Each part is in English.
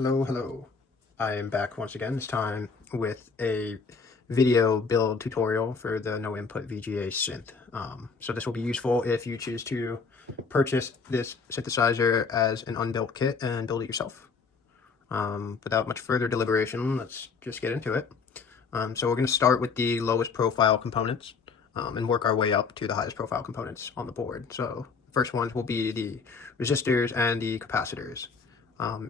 Hello. I am back once again, this time with a video build tutorial for the no input VGA synth. So this will be useful if you choose to purchase this synthesizer as an unbuilt kit and build it yourself. Without much further deliberation, let's just get into it. So we're going to start with the lowest profile components and work our way up to the highest profile components on the board. So the first ones will be the resistors and the capacitors.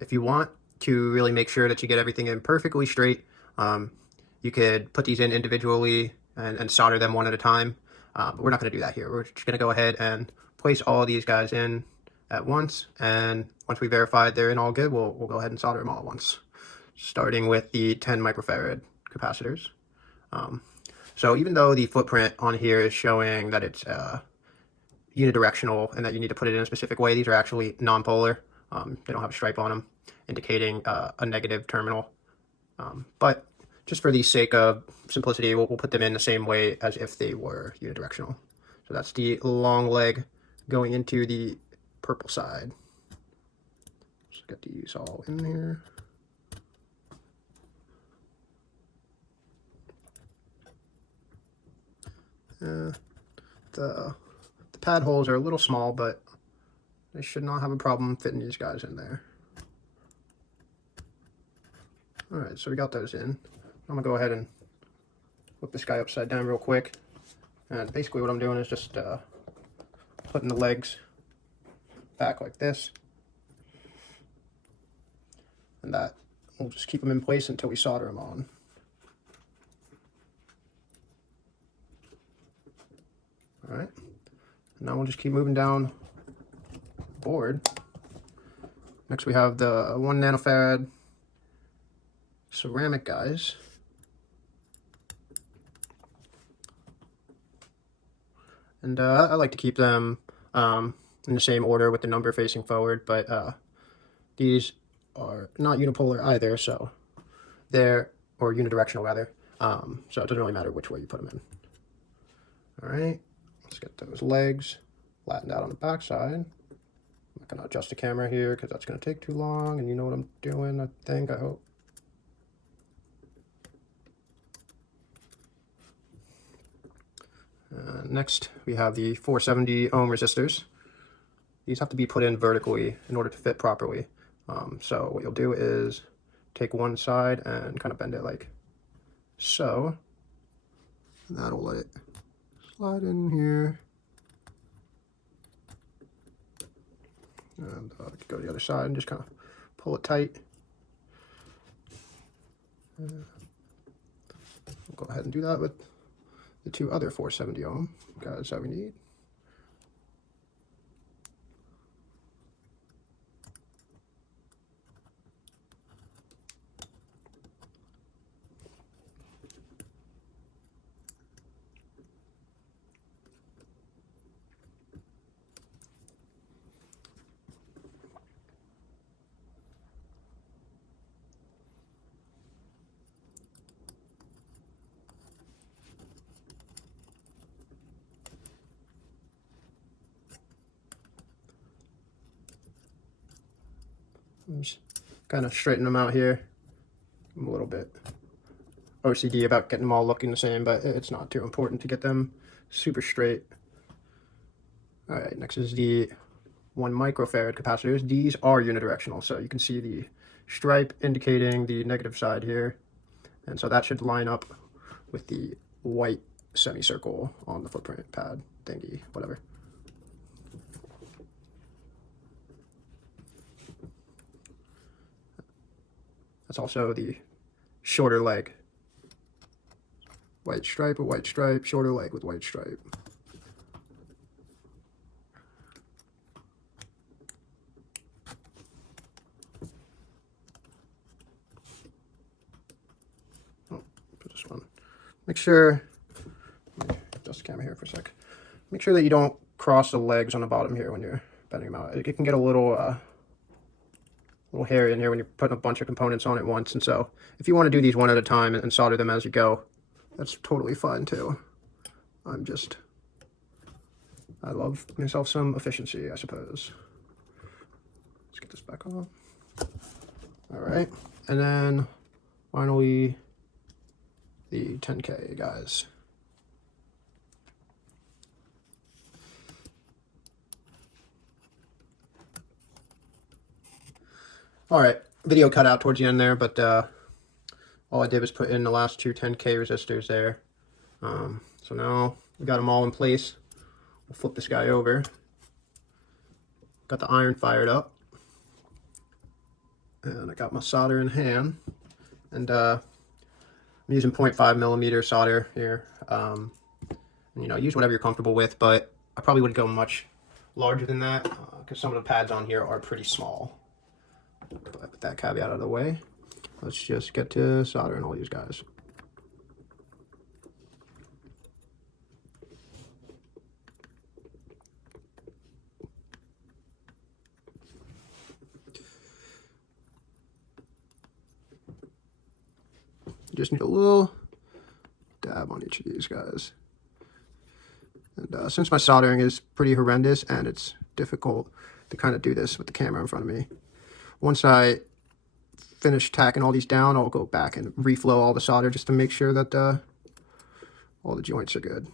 If you want to really make sure that you get everything in perfectly straight, you could put these in individually and solder them one at a time, but we're not going to do that here. We're just going to go ahead and place all these guys in at once, and once we verify they're in all good, we'll go ahead and solder them all at once, starting with the 10 microfarad capacitors. So even though the footprint on here is showing that it's unidirectional and that you need to put it in a specific way, these are actually non-polar. They don't have a stripe on them indicating a negative terminal, but just for the sake of simplicity, we'll put them in the same way as if they were unidirectional. So that's the long leg going into the purple side. Just get these all in here. The pad holes are a little small, but I should not have a problem fitting these guys in there. Alright, so we got those in. I'm going to go ahead and flip this guy upside down real quick. And basically what I'm doing is just putting the legs back like this. And that we'll just keep them in place until we solder them on. Alright, and now we'll just keep moving down the board. Next we have the 1 nanofarad ceramic guys. And I like to keep them in the same order with the number facing forward, but these are not unipolar either, so they're, or unidirectional rather, so it doesn't really matter which way you put them in. Alright, let's get those legs flattened out on the back side. I'm not going to adjust the camera here because that's going to take too long, and you know what I'm doing, I hope. Next, we have the 470 ohm resistors. These have to be put in vertically in order to fit properly. So what you'll do is take one side and kind of bend it like so. And that'll let it slide in here. And go to the other side and just kind of pull it tight. We'll go ahead and do that with the 2 other 470 ohm guys that we need. Just kind of straighten them out here. I'm a little bit OCD about getting them all looking the same, but it's not too important to get them super straight. Alright, next is the 1 microfarad capacitors. These are unidirectional, so you can see the stripe indicating the negative side here. And so that should line up with the white semicircle on the footprint pad thingy, whatever. That's also the shorter leg. White stripe, shorter leg with white stripe. Oh, put this one. Make sure, let me adjust the camera here for a sec. Make sure that you don't cross the legs on the bottom here when you're bending them out. It can get a little hairy in here when you're putting a bunch of components on at once, and so if you want to do these one at a time and solder them as you go, that's totally fine too. I love myself some efficiency, I suppose. Let's get this back on. All right, and then finally the 10K, guys. All right, video cut out towards the end there, but all I did was put in the last two 10K resistors there. So now we got them all in place. We'll flip this guy over. Got the iron fired up. And I got my solder in hand. And I'm using 0.5 millimeter solder here. And, you know, use whatever you're comfortable with, but I probably wouldn't go much larger than that because some of the pads on here are pretty small. But with that caveat out of the way, let's just get to soldering all these guys. Just need a little dab on each of these guys. And since my soldering is pretty horrendous and it's difficult to kind of do this with the camera in front of me, once I finish tacking all these down, I'll go back and reflow all the solder just to make sure that all the joints are good.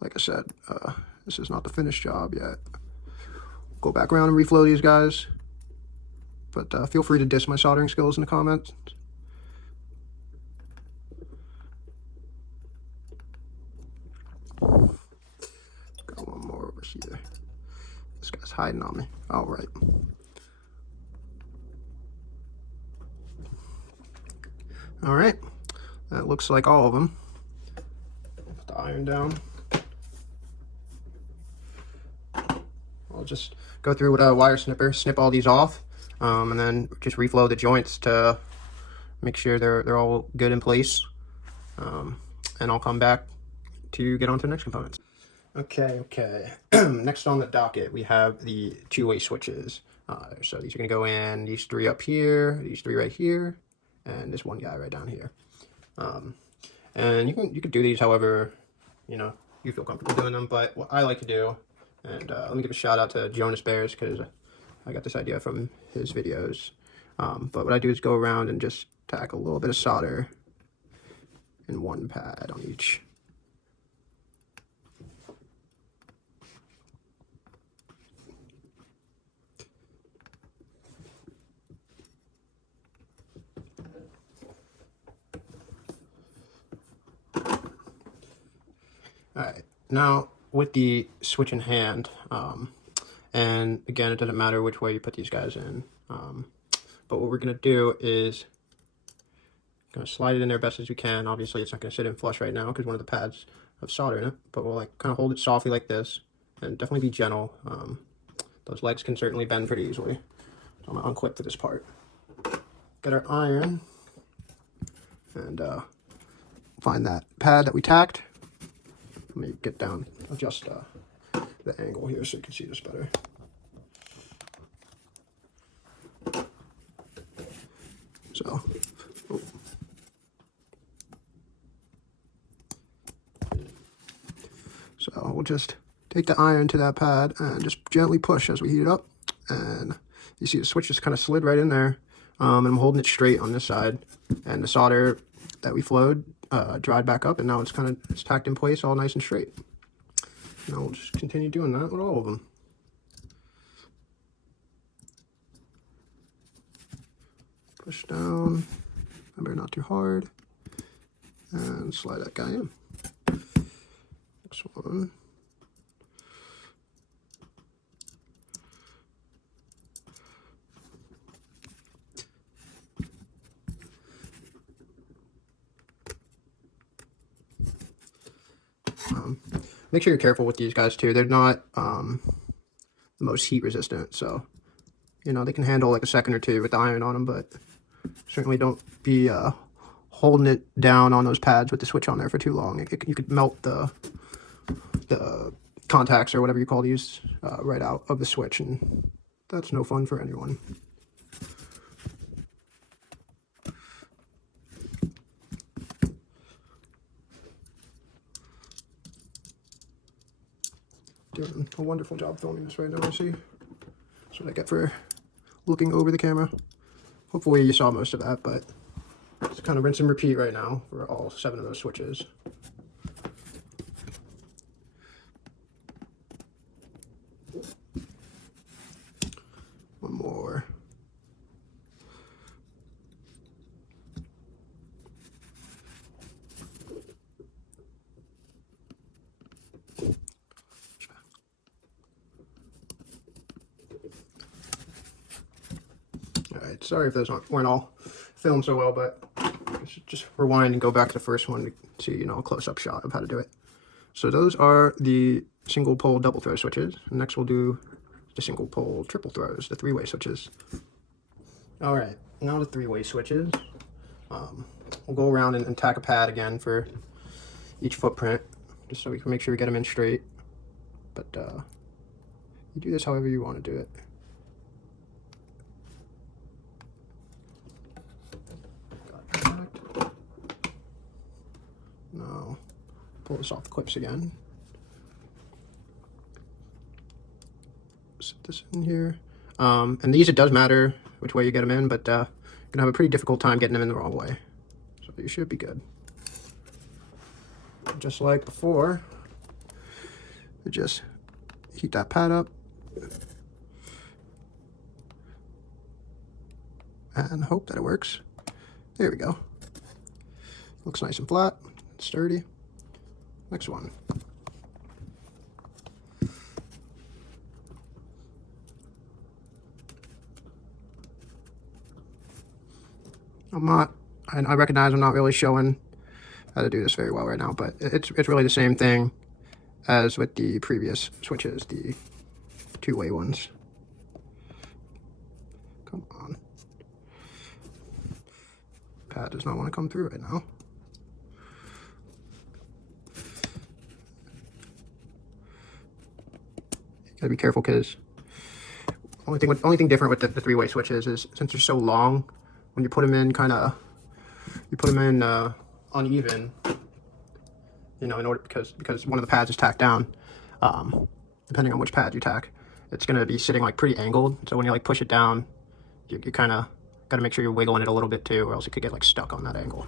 Like I said, this is not the finished job yet. Go back around and reflow these guys. But feel free to diss my soldering skills in the comments. Got one more over here. This guy's hiding on me. All right. All right. That looks like all of them. Put the iron down. I'll just go through with a wire snipper, snip all these off, and then just reflow the joints to make sure they're all good in place. And I'll come back to get on to the next components. Okay. Next on the docket, we have the two-way switches. So these are going to go in, these three up here, these three right here, and this one guy right down here. And you can do these however, you know, you feel comfortable doing them. But what I like to do, and let me give a shout out to Jonas Bears because I got this idea from his videos. But what I do is go around and just tack a little bit of solder in one pad on each. All right, now with the switch in hand, and again, it doesn't matter which way you put these guys in, but what we're gonna do is gonna slide it in there best as we can. Obviously, it's not gonna sit in flush right now because one of the pads have solder in it, but we'll like kind of hold it softly like this, and definitely be gentle. Those legs can certainly bend pretty easily. So I'm gonna unclip for this part. Get our iron, and find that pad that we tacked. Let me get down, adjust the angle here so you can see this better. So, we'll just take the iron to that pad and just gently push as we heat it up. And you see the switch just kind of slid right in there. And I'm holding it straight on this side. And the solder that we flowed dried back up, and now it's tacked in place all nice and straight. Now we'll just continue doing that with all of them. Push down, remember not too hard, and slide that guy in. Next one. Make sure you're careful with these guys too. They're not the most heat resistant, so you know they can handle like a second or two with the iron on them, but certainly don't be holding it down on those pads with the switch on there for too long. You could melt the contacts or whatever you call these right out of the switch, and that's no fun for anyone. Doing a wonderful job filming this right now, I see. That's what I get for looking over the camera. Hopefully you saw most of that, but just kind of rinse and repeat right now for all 7 of those switches. One more. Alright, sorry if those weren't all filmed so well, but just rewind and go back to the first one to see, a close-up shot of how to do it. So those are the single pole double throw switches. And next we'll do the single pole triple throws, the 3-way switches. Alright, now the 3-way switches. We'll go around and tack a pad again for each footprint, just so we can make sure we get them in straight. But you do this however you want to do it. Now, pull this off the clips again. Set this in here. And these, it does matter which way you get them in, but you're gonna have a pretty difficult time getting them in the wrong way. So you should be good. Just like before, you just heat that pad up and hope that it works. There we go. Looks nice and flat, sturdy. Next one. I recognize I'm not really showing how to do this very well right now, but it's really the same thing as with the previous switches, the 2-way ones. Come on. Pad does not want to come through right now. You gotta be careful because only thing different with the 3-way switches is since they're so long, when you put them in uneven, in order because one of the pads is tacked down. Depending on which pad you tack, it's gonna be sitting like pretty angled. So when you like push it down, you kind of got to make sure you're wiggling it a little bit too, or else it could get like stuck on that angle.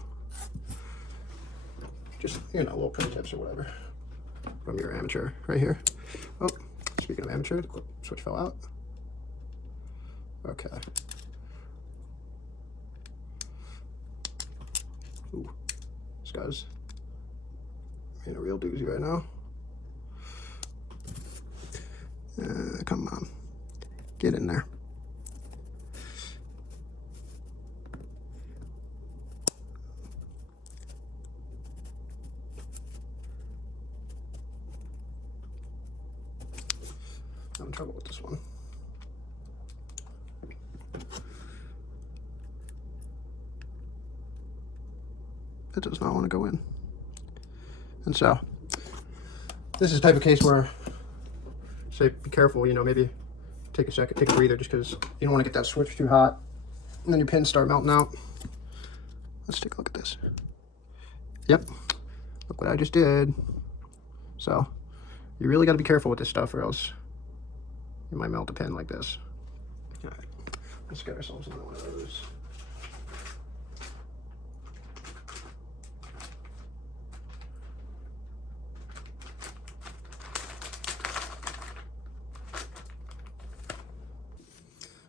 Just little pro tips or whatever from your amateur right here. Oh, speaking of amateur, the switch fell out. Okay. Ooh, this guy's being a real doozy right now. Come on, get in there. I'm in trouble with this one. It does not want to go in. And so, this is the type of case where, say, be careful, maybe take a breather just because you don't want to get that switch too hot. And then your pins start melting out. Let's take a look at this. Yep, look what I just did. So, you really got to be careful with this stuff or else you might melt a pin like this. All right, let's get ourselves another one of those.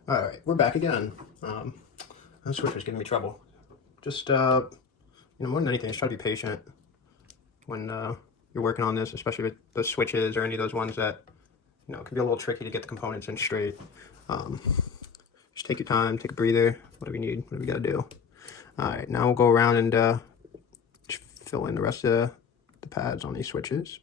All right, we're back again. That switch was giving me trouble. Just, more than anything, just try to be patient when you're working on this, especially with the switches or any of those ones that, can be a little tricky to get the components in straight. Just take your time, take a breather, whatever you need, whatever you gotta do. All right, now we'll go around and fill in the rest of the pads on these switches.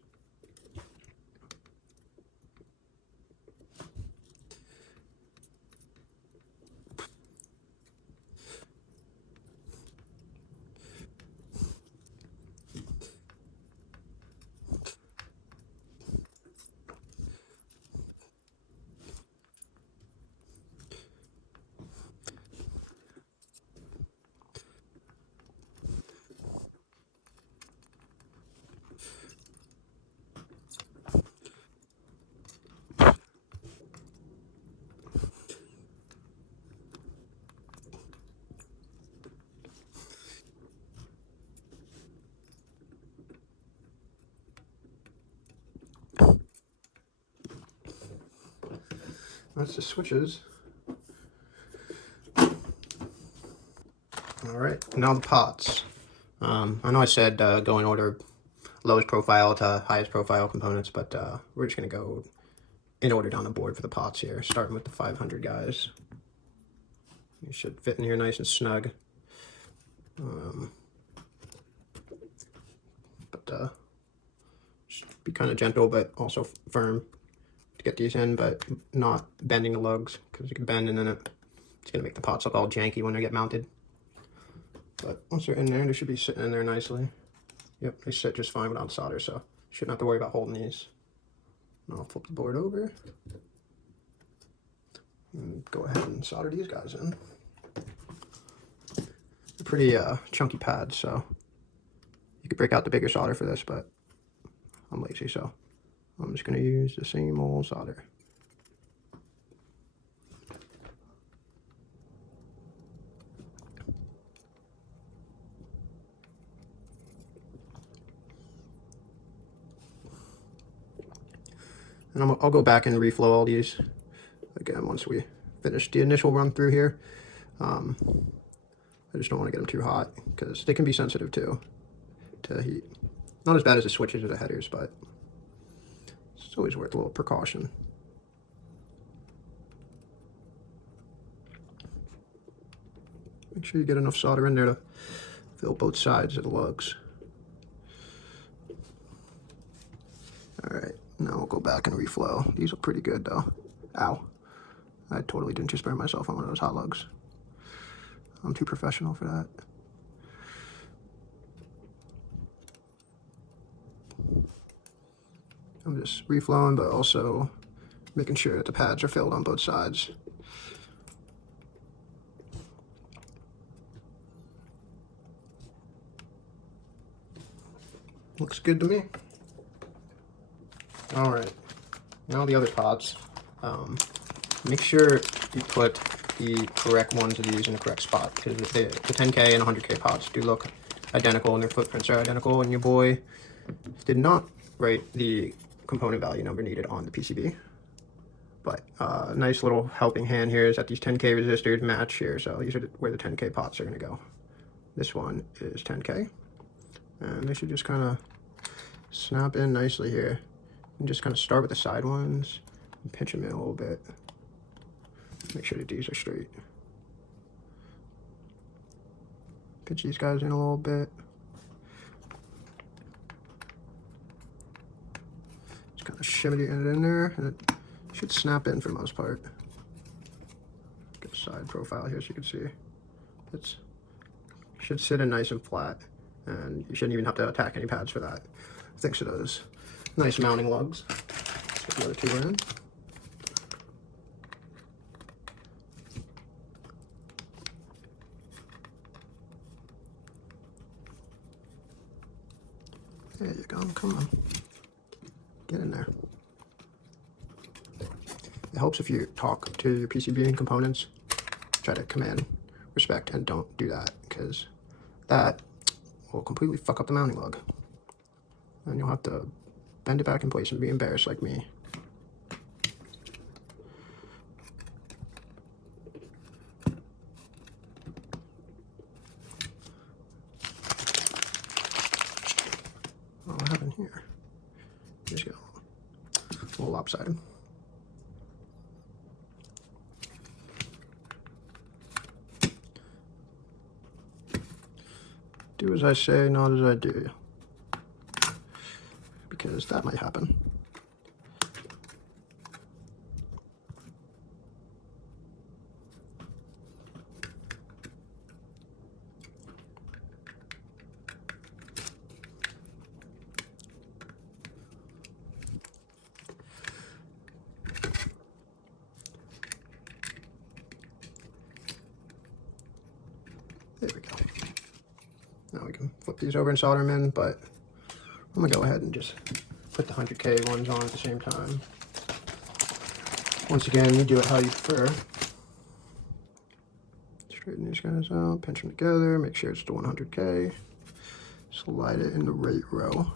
That's the switches. All right, now the pots. I know I said go in order lowest profile to highest profile components, but we're just going to go in order down the board for the pots here, starting with the 500 guys. You should fit in here nice and snug. But be kind of gentle, but also firm to get these in, but not bending the lugs, because you can bend and then it's going to make the pots look all janky when they get mounted. But once they're in there, they should be sitting in there nicely. Yep, they sit just fine without solder, so shouldn't have to worry about holding these. And I'll flip the board over and go ahead and solder these guys in. They're pretty chunky pads, so you could break out the bigger solder for this, but I'm lazy, so I'm just going to use the same old solder. And I'll go back and reflow all these again once we finish the initial run through here. I just don't want to get them too hot because they can be sensitive too to heat. Not as bad as the switches or the headers, but it's always worth a little precaution. Make sure you get enough solder in there to fill both sides of the lugs. All right. Now we'll go back and reflow. These look pretty good though. Ow. I totally didn't just burn myself on one of those hot lugs. I'm too professional for that. I'm just reflowing, but also making sure that the pads are filled on both sides. Looks good to me. All right, now the other pots. Make sure you put the correct ones of these in the correct spot, because the 10K and 100K pots do look identical and their footprints are identical, and your boy did not write the component value number needed on the PCB. But nice little helping hand here is that these 10K resistors match here, so these are where the 10K pots are going to go. This one is 10K, and they should just kind of snap in nicely here. And just kind of start with the side ones and pinch them in a little bit. Make sure that these are straight. Pinch these guys in a little bit. Just kind of shimmy it in there, and it should snap in for the most part. Get a side profile here so you can see. It should sit in nice and flat, and you shouldn't even have to attack any pads for that. Thanks to those nice mounting lugs. Let's get the other two in. There you go, come on. Get in there. It helps if you talk to your PCB and components. Try to command respect and don't do that, because that will completely fuck up the mounting lug. And you'll have to bend it back in place and be embarrassed like me. What happened here? Just go a little lopsided. Do as I say, not as I do. Because that might happen. There we go. Now we can flip these over and solder them in, but I'm gonna go ahead and just put the 100K ones on at the same time. Once again, you do it how you prefer. Straighten these guys out, pinch them together, make sure it's the 100K. Slide it in the right row.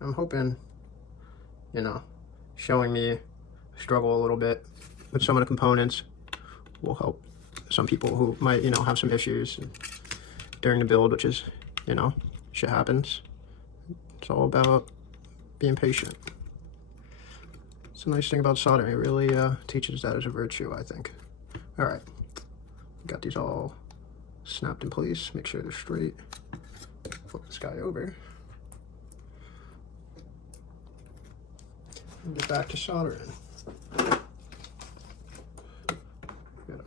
I'm hoping, you know, showing me struggle a little bit with some of the components will help some people who might, you know, have some issues during the build, which is, you know, shit happens. It's all about being patient. It's a nice thing about soldering. It really teaches that as a virtue, I think. All right, got these all snapped in place. Make sure they're straight. Flip this guy over. And get back to soldering. Got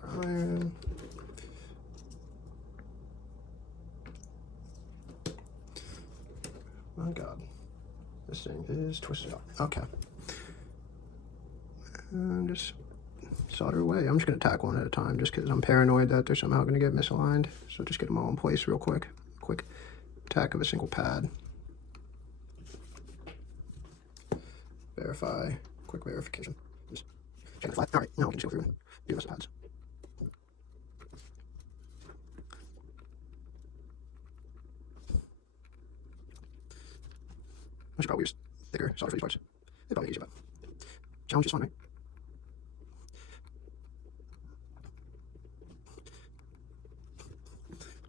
our iron. Oh God, this thing is twisted up. Okay. And just solder away. I'm just gonna tack one at a time just because I'm paranoid that they're somehow gonna get misaligned. So just get them all in place real quick. Quick tack of a single pad. Verify, quick verification. Just check it flat. All right, now we can just go through and do the rest of the pads. I should probably use thicker solder for these parts. It'd probably be easier, but challenge is fun, right?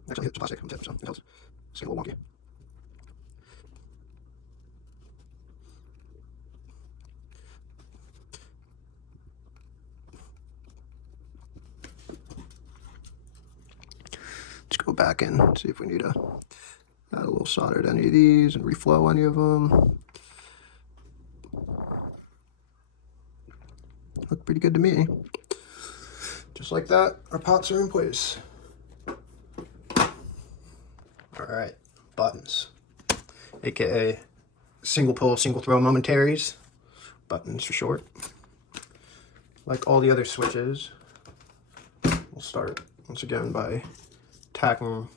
Actually, it's plastic on the tip, so it helps. It's getting a little wonky. Let's go back and see if we need to add a little solder to any of these and reflow any of them. Look pretty good to me. Just like that, our pots are in place. All right, buttons, aka single pull, single throw momentaries. Buttons for short. Like all the other switches, we'll start once again by tacking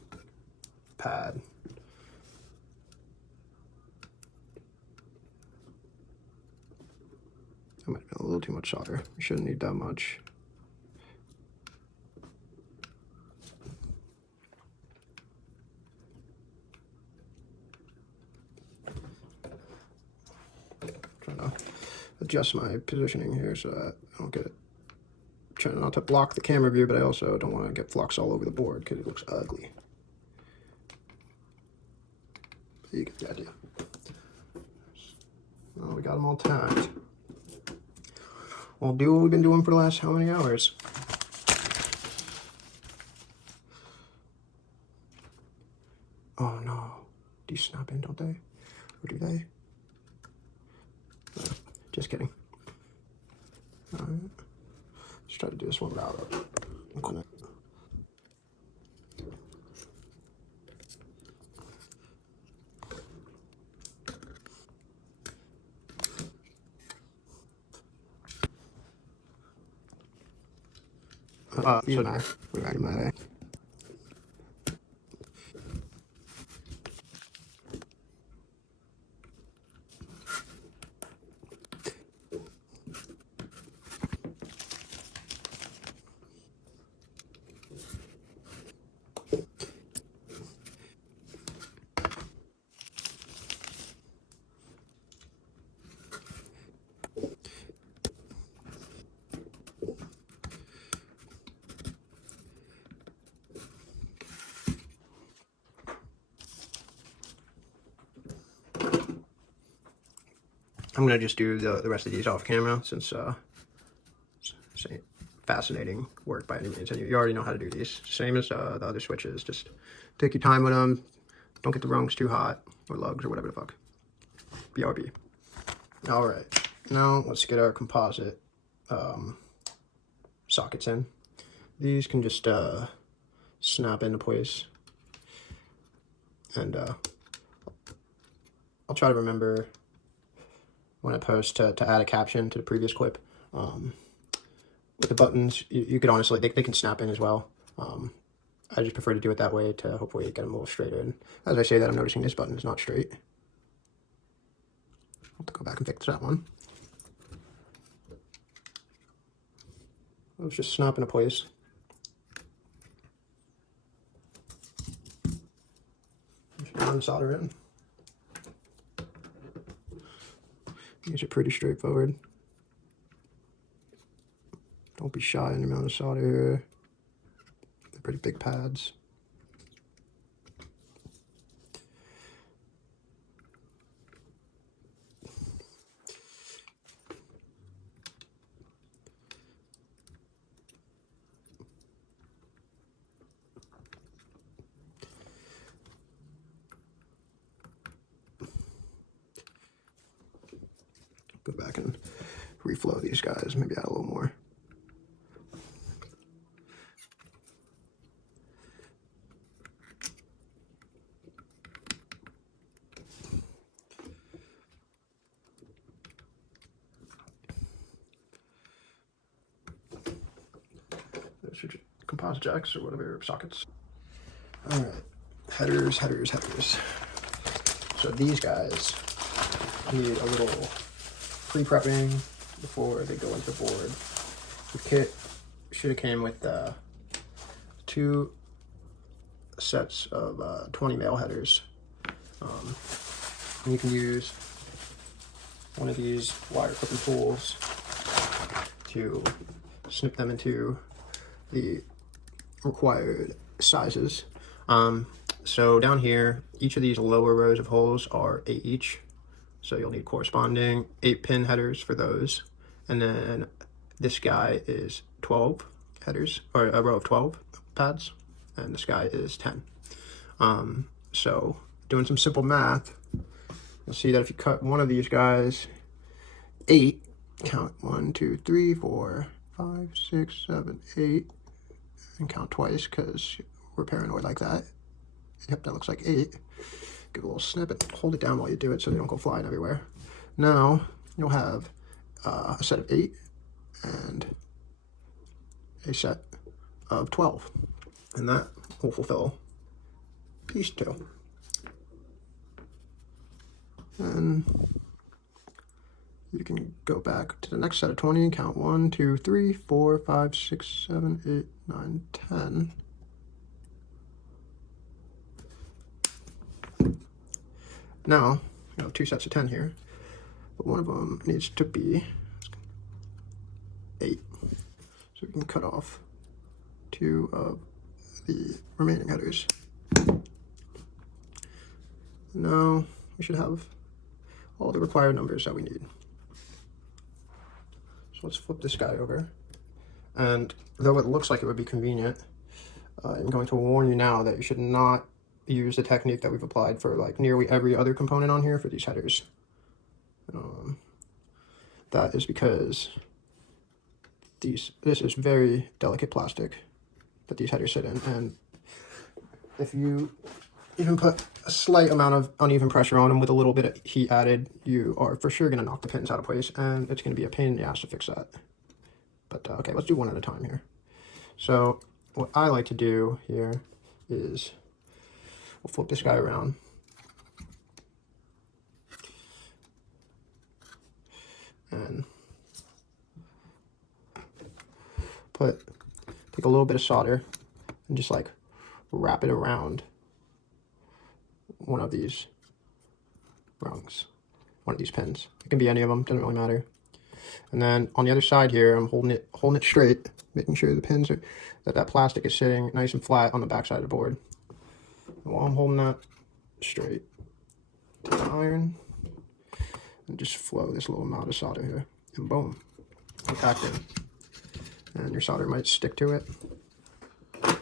pad. That might have been a little too much solder. We shouldn't need that much. Trying to adjust my positioning here so that I don't get it. Trying not to block the camera view, but I also don't want to get flux all over the board because it looks ugly. But you get the idea. Well, we got them all tacked. We'll do what we've been doing for the last how many hours? Oh no. These snap in, don't they? Or do they? No, just kidding. Alright. Let's try to do this one route up. I'm gonna just do the rest of these off camera since it's fascinating work by any means, and you already know how to do these. Same as the other switches. Just take your time with them. Don't get the rungs too hot or lugs or whatever the fuck. BRB. All right, now let's get our composite sockets in. These can just snap into place, and I'll try to remember when I post to add a caption to the previous clip. With the buttons, you could honestly, they can snap in as well. I just prefer to do it that way to hopefully get them a little straighter. And as I say that, I'm noticing this button is not straight. I'll have to go back and fix that one. Let's just snap into place. Just run solder in. These are pretty straightforward. Don't be shy in the amount of solder here. They're pretty big pads. Go back and reflow these guys, maybe add a little more. Those are composite jacks or whatever sockets. All right, headers. So these guys need a little pre-prepping before they go into the board. The kit should have came with 2 sets of 20 male headers. And you can use one of these wire clipping tools to snip them into the required sizes. So down here, each of these lower rows of holes are 8 each. So you'll need corresponding 8-pin headers for those. And then this guy is 12 headers, or a row of 12 pads, and this guy is 10. So doing some simple math, you'll see that if you cut one of these guys 8, count 1, 2, 3, 4, 5, 6, 7, 8, and count twice because we're paranoid like that. Yep, that looks like 8. Give a little snip and hold it down while you do it so they don't go flying everywhere. Now you'll have a set of 8 and a set of 12, and that will fulfill piece 2. And you can go back to the next set of 20 and count 1, 2, 3, 4, 5, 6, 7, 8, 9, 10. Now, you have 2 sets of 10 here, but one of them needs to be 8. So we can cut off 2 of the remaining headers. Now we should have all the required numbers that we need. So let's flip this guy over. And though it looks like it would be convenient, I'm going to warn you now that you should not use the technique that we've applied for like nearly every other component on here for these headers. That is because this is very delicate plastic that these headers sit in, and if you even put a slight amount of uneven pressure on them with a little bit of heat added, you are for sure going to knock the pins out of place, and it's going to be a pain in the ass to fix that. But okay, let's do one at a time here. So what I like to do here is we'll flip this guy around. And take a little bit of solder and just like wrap it around one of these rungs, one of these pins. It can be any of them, doesn't really matter. And then on the other side here, I'm holding it straight, making sure the pins are, that plastic is sitting nice and flat on the back side of the board. And while I'm holding that straight, take the iron and just flow this little amount of solder here, and boom, it's active. And your solder might stick to it. But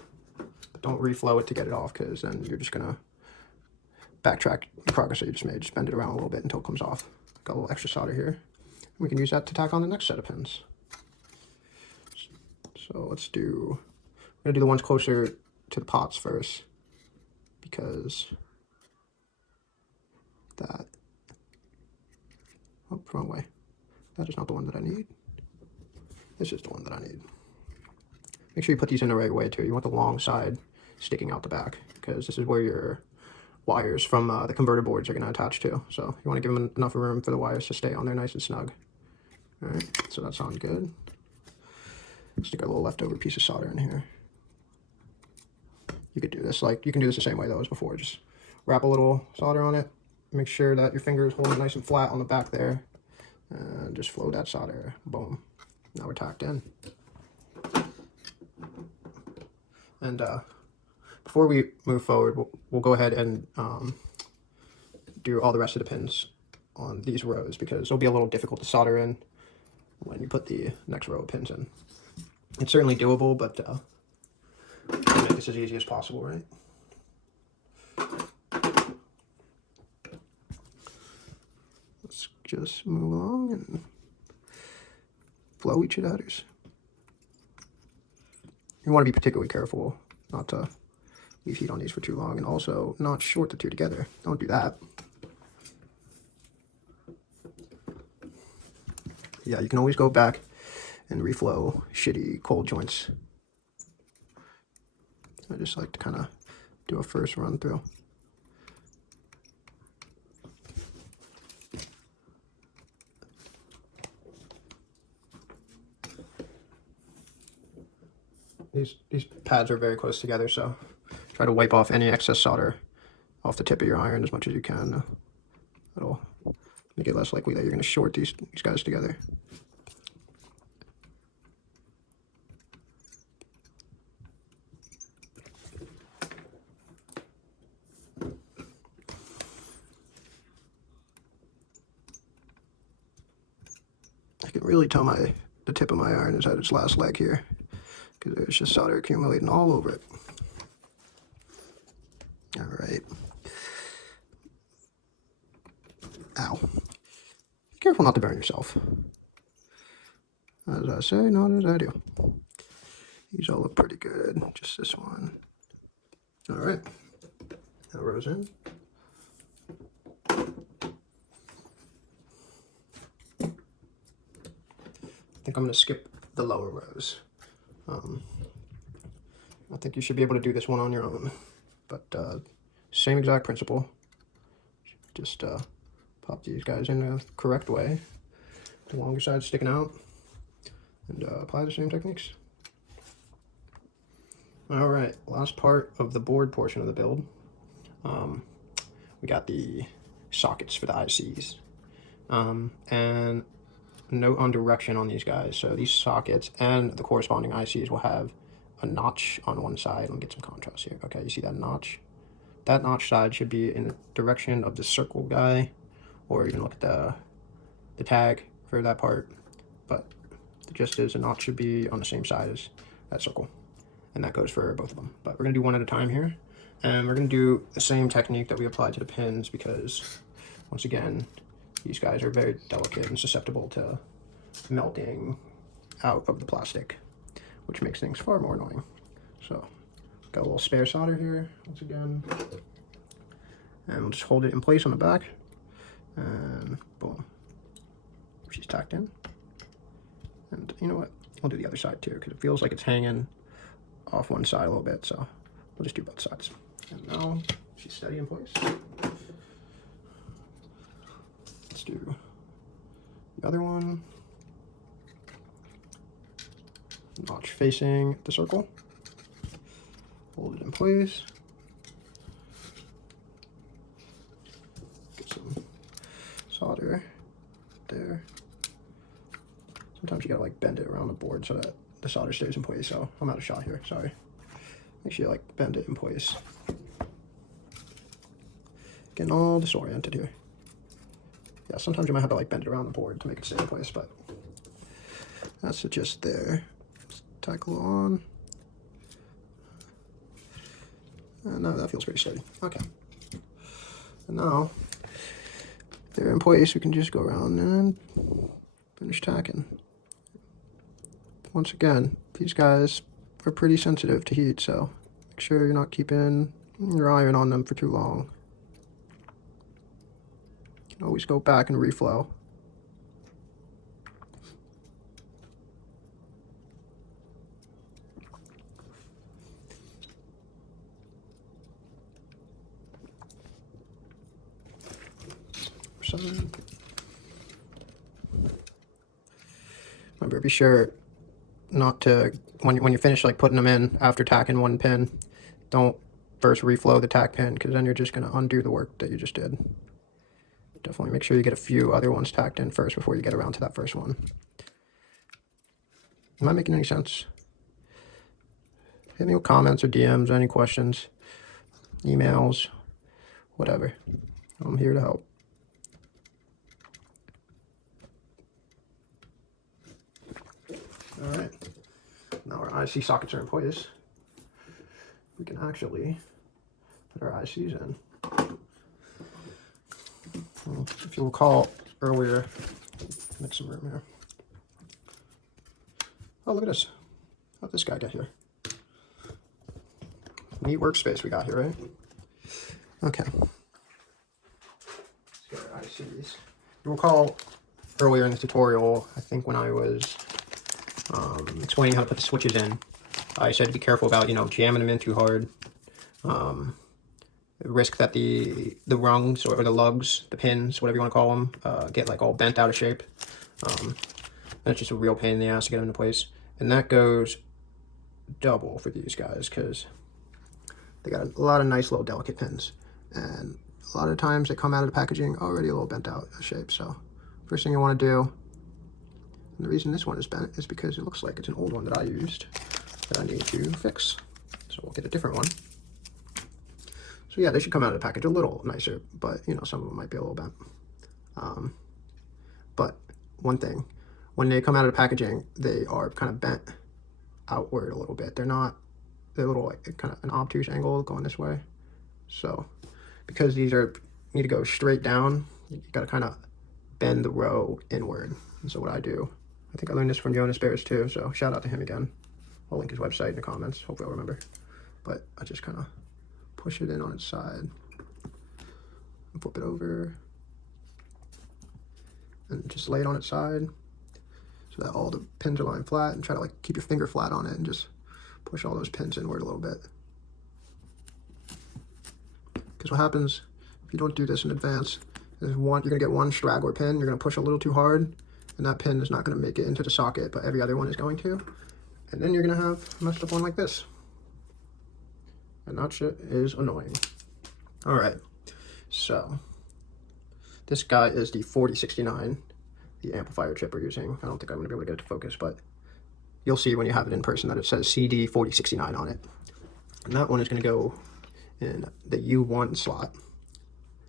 don't reflow it to get it off, because then you're just gonna backtrack the progress that you just made. Just bend it around a little bit until it comes off. Got a little extra solder here. We can use that to tack on the next set of pins. So let's do, we're gonna do the ones closer to the pots first, because that, oh, wrong way. That is not the one that I need. This is the one that I need. Make sure you put these in the right way too. You want the long side sticking out the back, because this is where your wires from the converter boards are going to attach to. So you want to give them enough room for the wires to stay on there nice and snug. All right, so that sounds good. Stick a little leftover piece of solder in here. You could do this, like, you can do this the same way though as before. Just wrap a little solder on it. Make sure that your finger is holding it nice and flat on the back there. And just flow that solder. Boom. Now we're tacked in. And before we move forward, we'll go ahead and do all the rest of the pins on these rows, because it'll be a little difficult to solder in when you put the next row of pins in. It's certainly doable, but we'll make this as easy as possible, right? Let's just move along and flow each of the others. You want to be particularly careful not to leave heat on these for too long, and also not short the two together. Don't do that. Yeah, you can always go back and reflow shitty cold joints. I just like to kind of do a first run through. These pads are very close together, so try to wipe off any excess solder off the tip of your iron as much as you can. It'll make it less likely that you're going to short these guys together. I can really tell the tip of my iron is at its last leg here, because there's just solder accumulating all over it. All right. Ow. Be careful not to burn yourself. As I say, not as I do. These all look pretty good. Just this one. All right. That rows in. I think I'm going to skip the lower rows. I think you should be able to do this one on your own. But same exact principle. Just pop these guys in the correct way. The longer side sticking out. And apply the same techniques. All right, last part of the board portion of the build. We got the sockets for the ICs. And note on direction on these guys. So these sockets and the corresponding ICs will have a notch on one side. Let me get some contrast here. Okay, you see that notch? That notch side should be in the direction of the circle guy, or you can look at the tag for that part. But the gist is a notch should be on the same side as that circle, and that goes for both of them. But we're going to do one at a time here, and we're going to do the same technique that we applied to the pins, because once again, these guys are very delicate and susceptible to melting out of the plastic, which makes things far more annoying. So, got a little spare solder here, once again. And we'll just hold it in place on the back. And boom. She's tacked in. And you know what? We'll do the other side too, because it feels like it's hanging off one side a little bit. So, we'll just do both sides. And now, she's steady in place. Let's do the other one. Notch facing the circle. Hold it in place. Get some solder there. Sometimes you gotta like bend it around the board so that the solder stays in place. So I'm out of shot here, sorry. Make sure you like bend it in place. Getting all disoriented here. Yeah, sometimes you might have to like bend it around the board to make it stay in place, but that's it just there. Just tackle on. No, that feels pretty steady. Okay. And now they're in place, we can just go around and finish tacking. Once again, these guys are pretty sensitive to heat, so make sure you're not keeping your iron on them for too long. You can always go back and reflow. Remember, be sure not to, when you finish like putting them in after tacking one pin, don't first reflow the tack pin, because then you're just going to undo the work that you just did. definitely make sure you get a few other ones tacked in first before you get around to that first one. Am I making any sense? Hit me with comments or DMs, any questions, emails, whatever. I'm here to help. All right, now our IC sockets are in place. We can actually put our ICs in. If you recall earlier, make some room here. Oh, look at this. How'd this guy get here? Neat workspace we got here, right? Okay. Let's get our ICs. You recall earlier in the tutorial, I think when I was explaining how to put the switches in, I said to be careful about, jamming them in too hard. Risk that the rungs or the lugs, the pins, whatever you want to call them, get like all bent out of shape. And it's just a real pain in the ass to get them into place. And that goes double for these guys because they got a lot of nice little delicate pins. And a lot of times they come out of the packaging already a little bent out of shape. So first thing you want to do, and the reason this one is bent is because it looks like it's an old one that I used that I need to fix. So we'll get a different one. So yeah, they should come out of the package a little nicer, but some of them might be a little bent. But one thing, when they come out of the packaging, they are kind of bent outward a little bit. They're a little like kind of an obtuse angle going this way. So because these need to go straight down, you got to kind of bend the row inward. And so what I do, I think I learned this from Jonas Bears too. So shout out to him again. I'll link his website in the comments. Hopefully I'll remember. But I just kind of push it in on its side and flip it over and just lay it on its side so that all the pins are lying flat, and try to like keep your finger flat on it and just push all those pins inward a little bit. Because what happens if you don't do this in advance is you're gonna get one straggler pin, you're gonna push a little too hard, and that pin is not gonna make it into the socket, but every other one is going to. And then you're gonna have a messed up one like this. And that shit is annoying. All right, so this guy is the 4069, the amplifier chip we're using. I don't think I'm gonna be able to get it to focus, but you'll see when you have it in person that it says CD 4069 on it. And that one is gonna go in the U1 slot,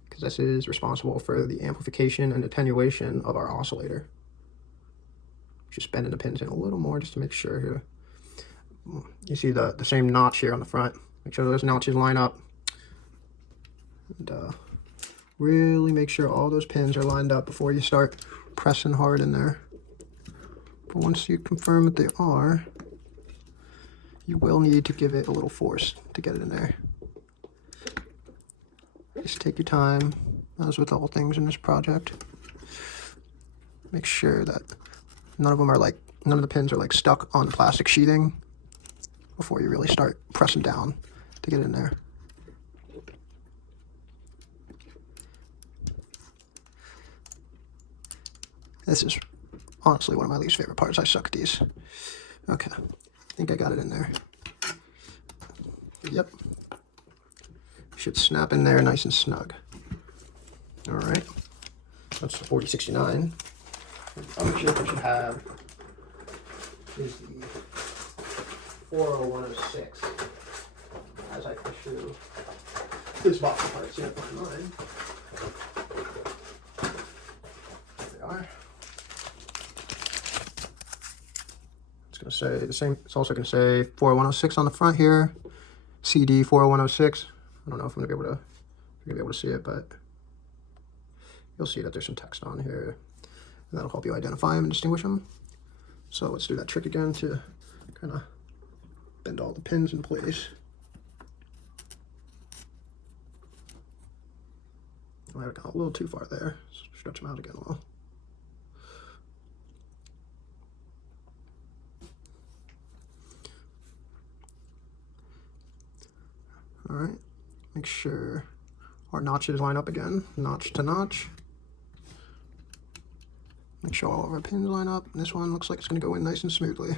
because this is responsible for the amplification and attenuation of our oscillator. Just bending the pins in a little more just to make sure here. You see the same notch here on the front. Make sure those notches line up. And really make sure all those pins are lined up before you start pressing hard in there. But once you confirm that they are, you will need to give it a little force to get it in there. Just take your time, as with all things in this project. Make sure that none of the pins are like stuck on the plastic sheathing before you really start pressing down to get in there. This is honestly one of my least favorite parts. I suck at these. Okay, I think I got it in there. Yep. Should snap in there nice and snug. All right, that's the 4069. The other chip we should have is the 40106. As I push through this box of parts here on mine. There they are. It's going to say the same. It's also going to say 40106 on the front here. CD 40106. I don't know if I'm going to be able to see it, but you'll see that there's some text on here. And that'll help you identify them and distinguish them. So let's do that trick again to kind of bend all the pins in place. I got a little too far there. Stretch them out again a little. All right, make sure our notches line up again, notch to notch. Make sure all of our pins line up. This one looks like it's going to go in nice and smoothly.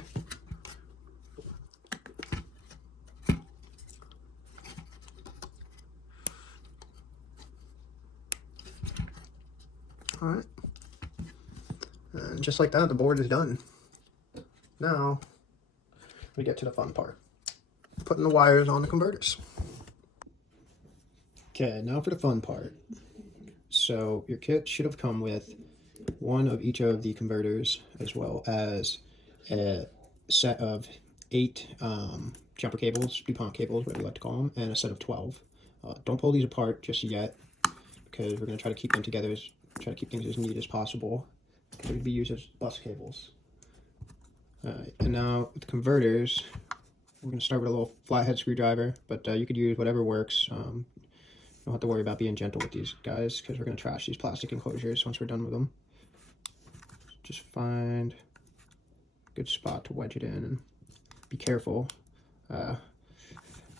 All right. And just like that, the board is done. Now we get to the fun part. Putting the wires on the converters. Okay, now for the fun part. So your kit should have come with one of each of the converters, as well as a set of 8 jumper cables, DuPont cables, whatever you like to call them, and a set of 12. Don't pull these apart just yet, because we're going to try to keep them together, try to keep things as neat as possible. They would be used as bus cables. And now with the converters, we're going to start with a little flathead screwdriver, but you could use whatever works. Don't have to worry about being gentle with these guys, because we're going to trash these plastic enclosures once we're done with them. Just find a good spot to wedge it in, and be careful.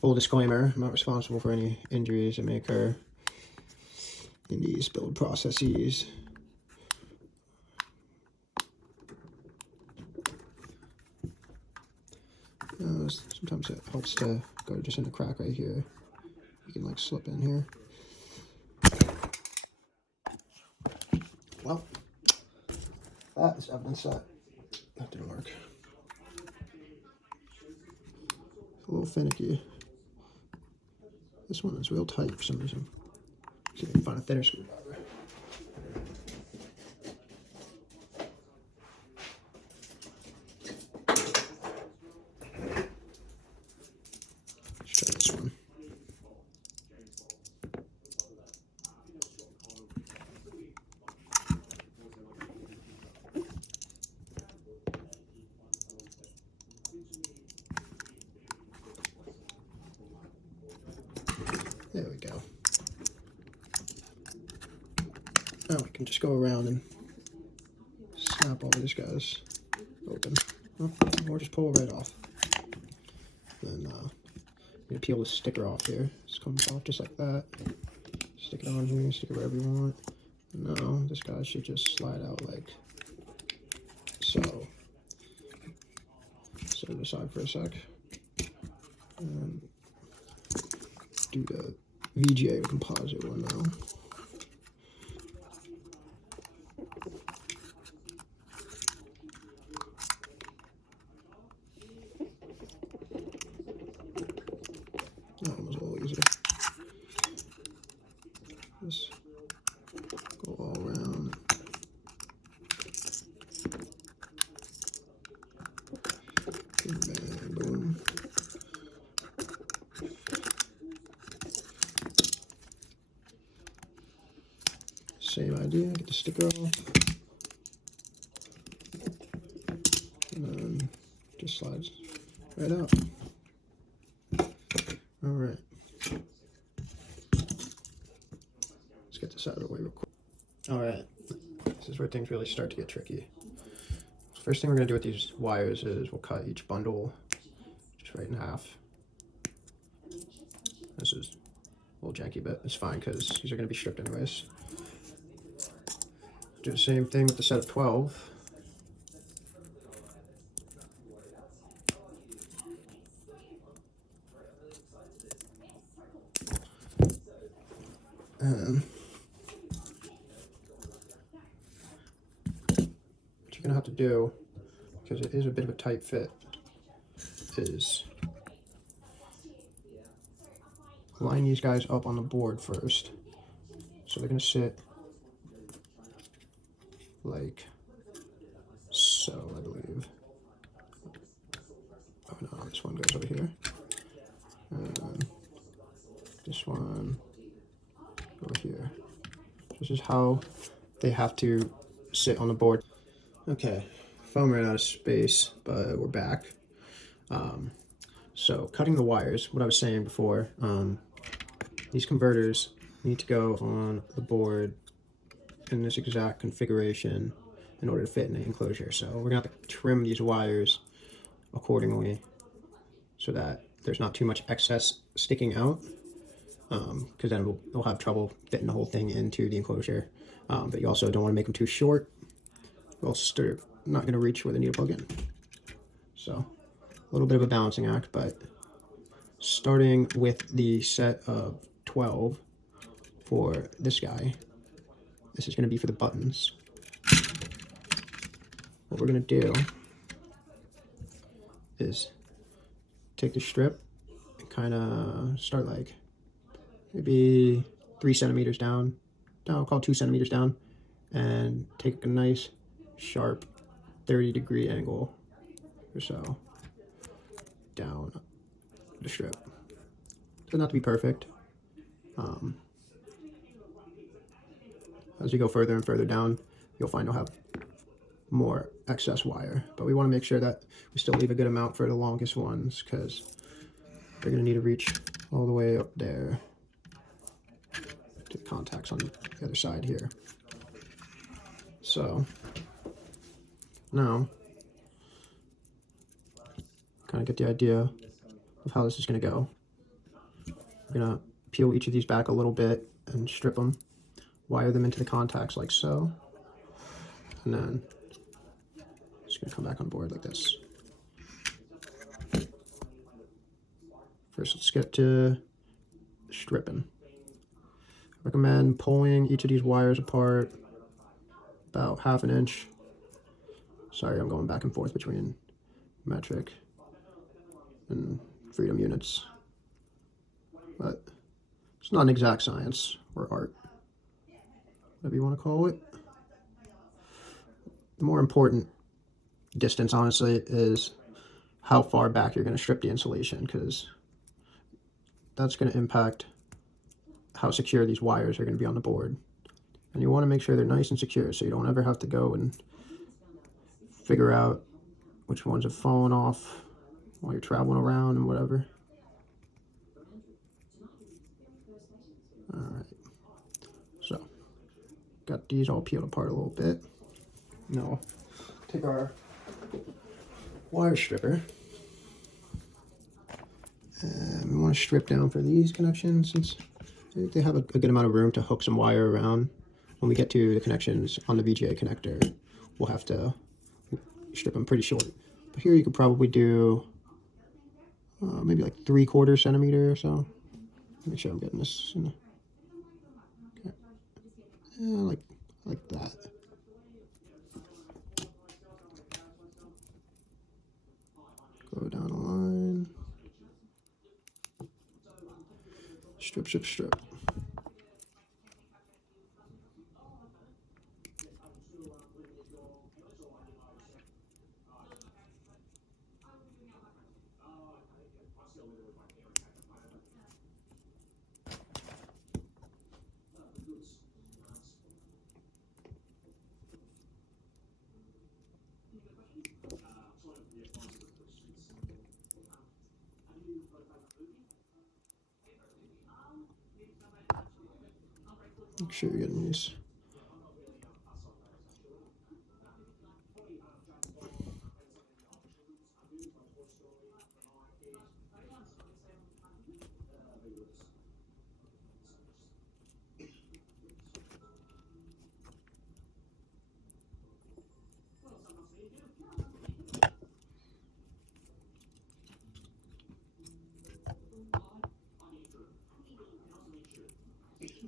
Full disclaimer, I'm not responsible for any injuries that may occur in these build processes. Sometimes it helps to go just in a crack right here. You can like slip in here. Well, that is evidence that didn't work. It's a little finicky. This one is real tight for some reason. See if I can find a thinner screwdriver. Let's try this one. There we go. Now we can just go around and snap all these guys open. Or just pull it right off. Then I'm gonna peel the sticker off here. This comes off just like that. Stick it on here, stick it wherever you want. No, this guy should just slide out like so. Set it aside for a sec. And do the VGA composite one now. That one was a little easier. Just go all around. Bang, boom. Same idea, get the sticker off. And then just slides right out. Alright. Let's get this out of the way real quick. Alright. This is where things really start to get tricky. First thing we're going to do with these wires is we'll cut each bundle just right in half. This is a little janky, but it's fine because these are going to be stripped anyways. Do the same thing with the set of 12. And what you're going to have to do, because it is a bit of a tight fit, is line these guys up on the board first. So they're going to sit like so, I believe. Oh no, this one goes over here. And this one over here. This is how they have to sit on the board. Okay, phone ran out of space, but we're back. So cutting the wires, what I was saying before, these converters need to go on the board in this exact configuration in order to fit in the enclosure. So we're gonna have to trim these wires accordingly so that there's not too much excess sticking out, because then we'll have trouble fitting the whole thing into the enclosure. But you also don't want to make them too short, or else they're not going to reach where they need to plug in. So a little bit of a balancing act, but starting with the set of 12 for this guy, This is going to be for the buttons. What we're going to do is take the strip and kind of start like maybe 3 centimeters down. No, I'll call 2 centimeters down, and take a nice sharp 30-degree angle or so down the strip. Doesn't have to be perfect. As you go further and further down, you'll find you'll have more excess wire, but we want to make sure that we still leave a good amount for the longest ones, because they're going to need to reach all the way up there to the contacts on the other side here. So now kind of get the idea of how this is going to go. We're going to peel each of these back a little bit and strip them, wire them into the contacts like so, and then it's going to come back on board like this. First, let's get to stripping. I recommend pulling each of these wires apart about 1/2 inch. Sorry, I'm going back and forth between metric and freedom units, but it's not an exact science or art, whatever you want to call it. The more important distance, honestly, is how far back you're going to strip the insulation, because that's going to impact how secure these wires are going to be on the board. And you want to make sure they're nice and secure, so you don't ever have to go and figure out which ones have fallen off while you're traveling around and whatever. Alright, so got these all peeled apart a little bit. Now take our wire stripper, and we want to strip down for these connections, since they have a good amount of room to hook some wire around. When we get to the connections on the VGA connector, we'll have to strip them pretty short. But here you could probably do maybe like 3/4 centimeter or so. Make sure I'm getting this in the, okay. Yeah, like that. Go down the line. Strip, strip, strip. Make sure you're getting these.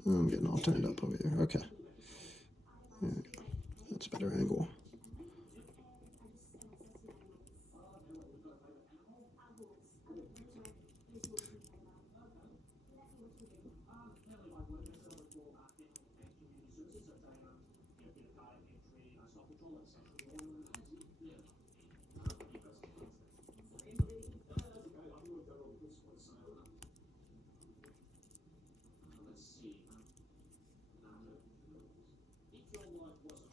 I'm getting all turned up over here. Okay. There we go. That's a better angle.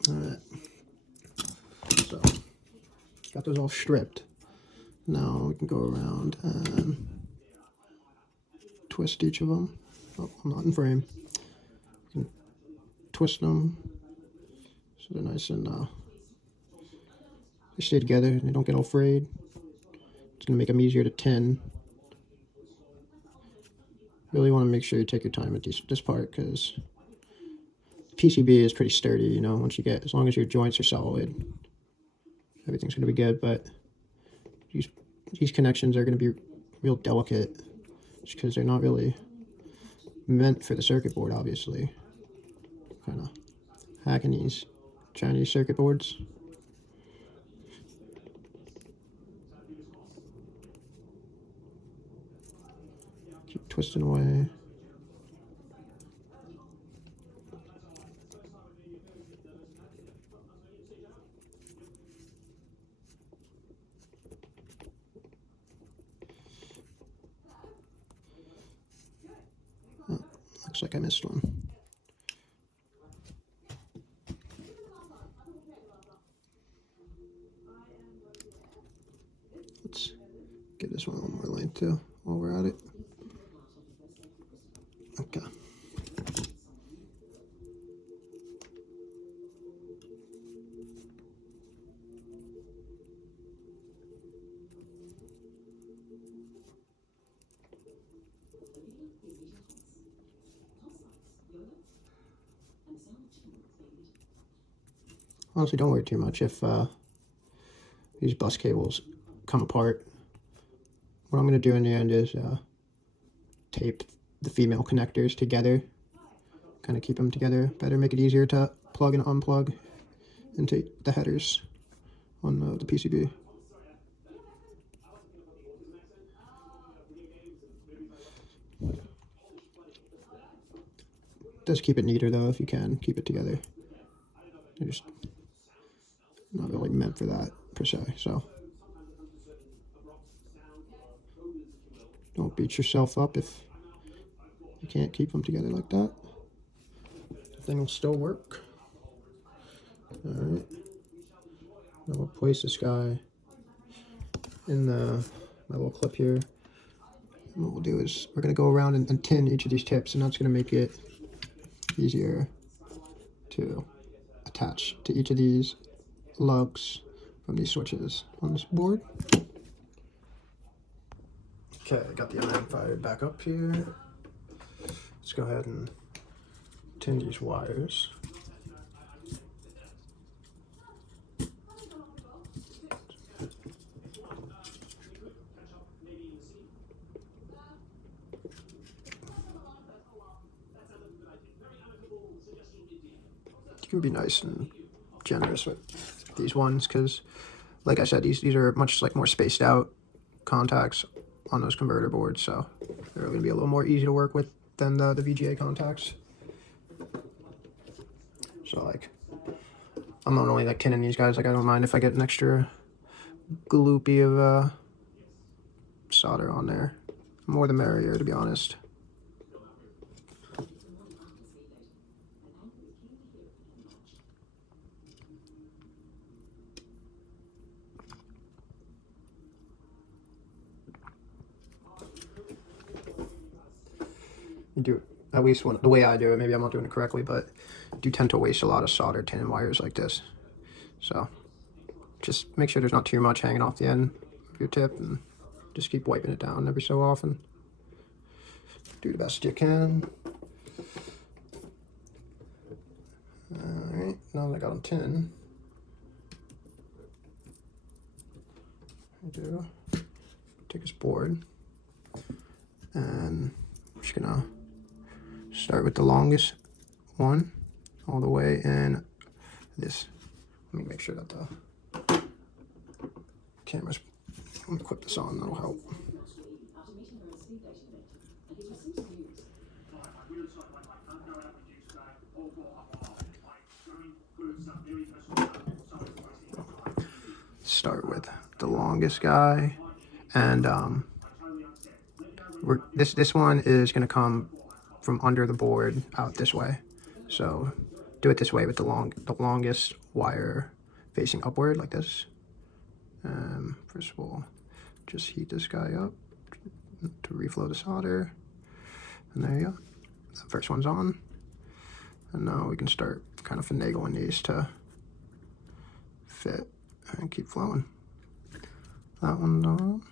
Alright, so got those all stripped. Now we can go around and twist each of them. Oh, I'm not in frame. You can twist them so they're nice and they stay together and they don't get all frayed. It's going to make them easier to tin. Really want to make sure you take your time with this part, because PCB is pretty sturdy, you know, once you get, as long as your joints are solid, everything's going to be good. But these connections are going to be real delicate, just because they're not really meant for the circuit board, obviously. Kind of hacking these Chinese circuit boards. Keep twisting away. Oh, looks like I missed one. Let's give this one a little more length too while we're at it. Okay. Honestly, don't worry too much if these bus cables come apart. What I'm going to do in the end is tape the female connectors together, kind of keep them together better, make it easier to plug and unplug into the headers on the PCB. Does keep it neater though, if you can keep it together. They're just not really meant for that per se, so don't beat yourself up if you can't keep them together like that. The thing will still work. Alright, now we'll place this guy in my little clip here. And what we'll do is we're going to go around and tin each of these tips, and that's going to make it easier to attach to each of these lugs from these switches on this board. Okay, got the iron fired back up here. Let's go ahead and tin these wires. You can be nice and generous with these ones because, like I said, these are much more spaced out contacts on those converter boards, so they're going to be a little more easy to work with than the VGA contacts. So I'm not only tinning these guys, I don't mind if I get an extra gloopy of solder on there. More the merrier, to be honest. You do, at least the way I do it, maybe I'm not doing it correctly, but I do tend to waste a lot of solder tin wires like this. So just make sure there's not too much hanging off the end of your tip, and just keep wiping it down every so often. Do the best you can. Alright, now that I got them tin, I do take this board, and I'm just gonna start with the longest one all the way in this. Let me make sure that the camera's, let me clip this on, that'll help. Start with the longest guy, and this one is going to come from under the board out this way, so do it this way with the longest wire facing upward like this. First of all, just heat this guy up to reflow the solder, and there you go, the first one's on. And now we can start kind of finagling these to fit and keep flowing. That one's on.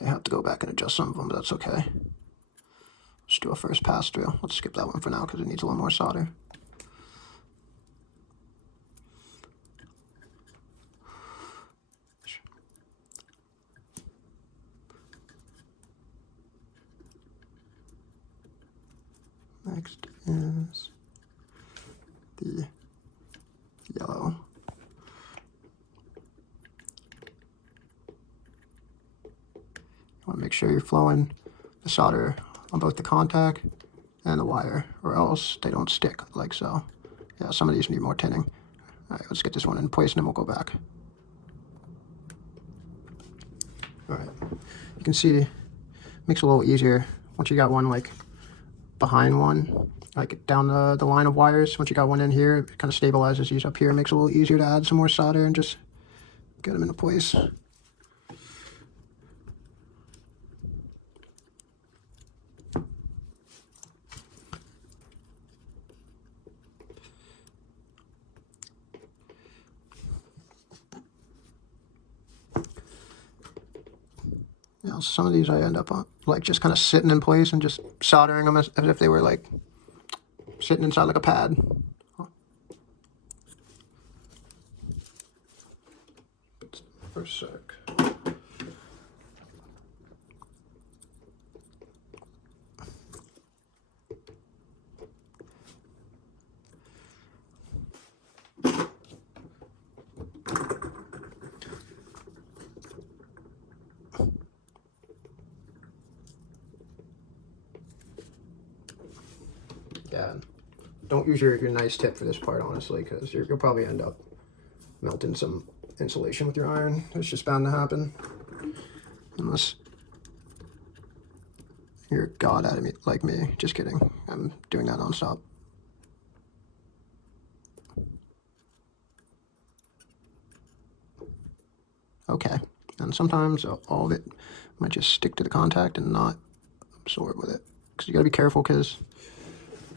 I have to go back and adjust some of them, but that's okay. Let's do a first pass through. Let's skip that one for now because it needs a little more solder. Next is the yellow. You want to make sure you're flowing the solder on both the contact and the wire, or else they don't stick like so. Yeah, some of these need more tinning. All right, let's get this one in place and then we'll go back. All right, you can see it makes it a little easier once you got one like behind one, like down the line of wires. Once you got one in here, it kind of stabilizes these up here. It makes it a little easier to add some more solder and just get them into place. You know, some of these I end up on, like just kind of sitting in place and just soldering them as if they were like sitting inside like a pad. For a sec. Yeah, don't use your nice tip for this part, honestly, because you'll probably end up melting some insulation with your iron. It's just bound to happen. Unless you're a god at it like me. Just kidding. I'm doing that nonstop. Okay, and sometimes all of it might just stick to the contact and not absorb with it. Because you gotta be careful, because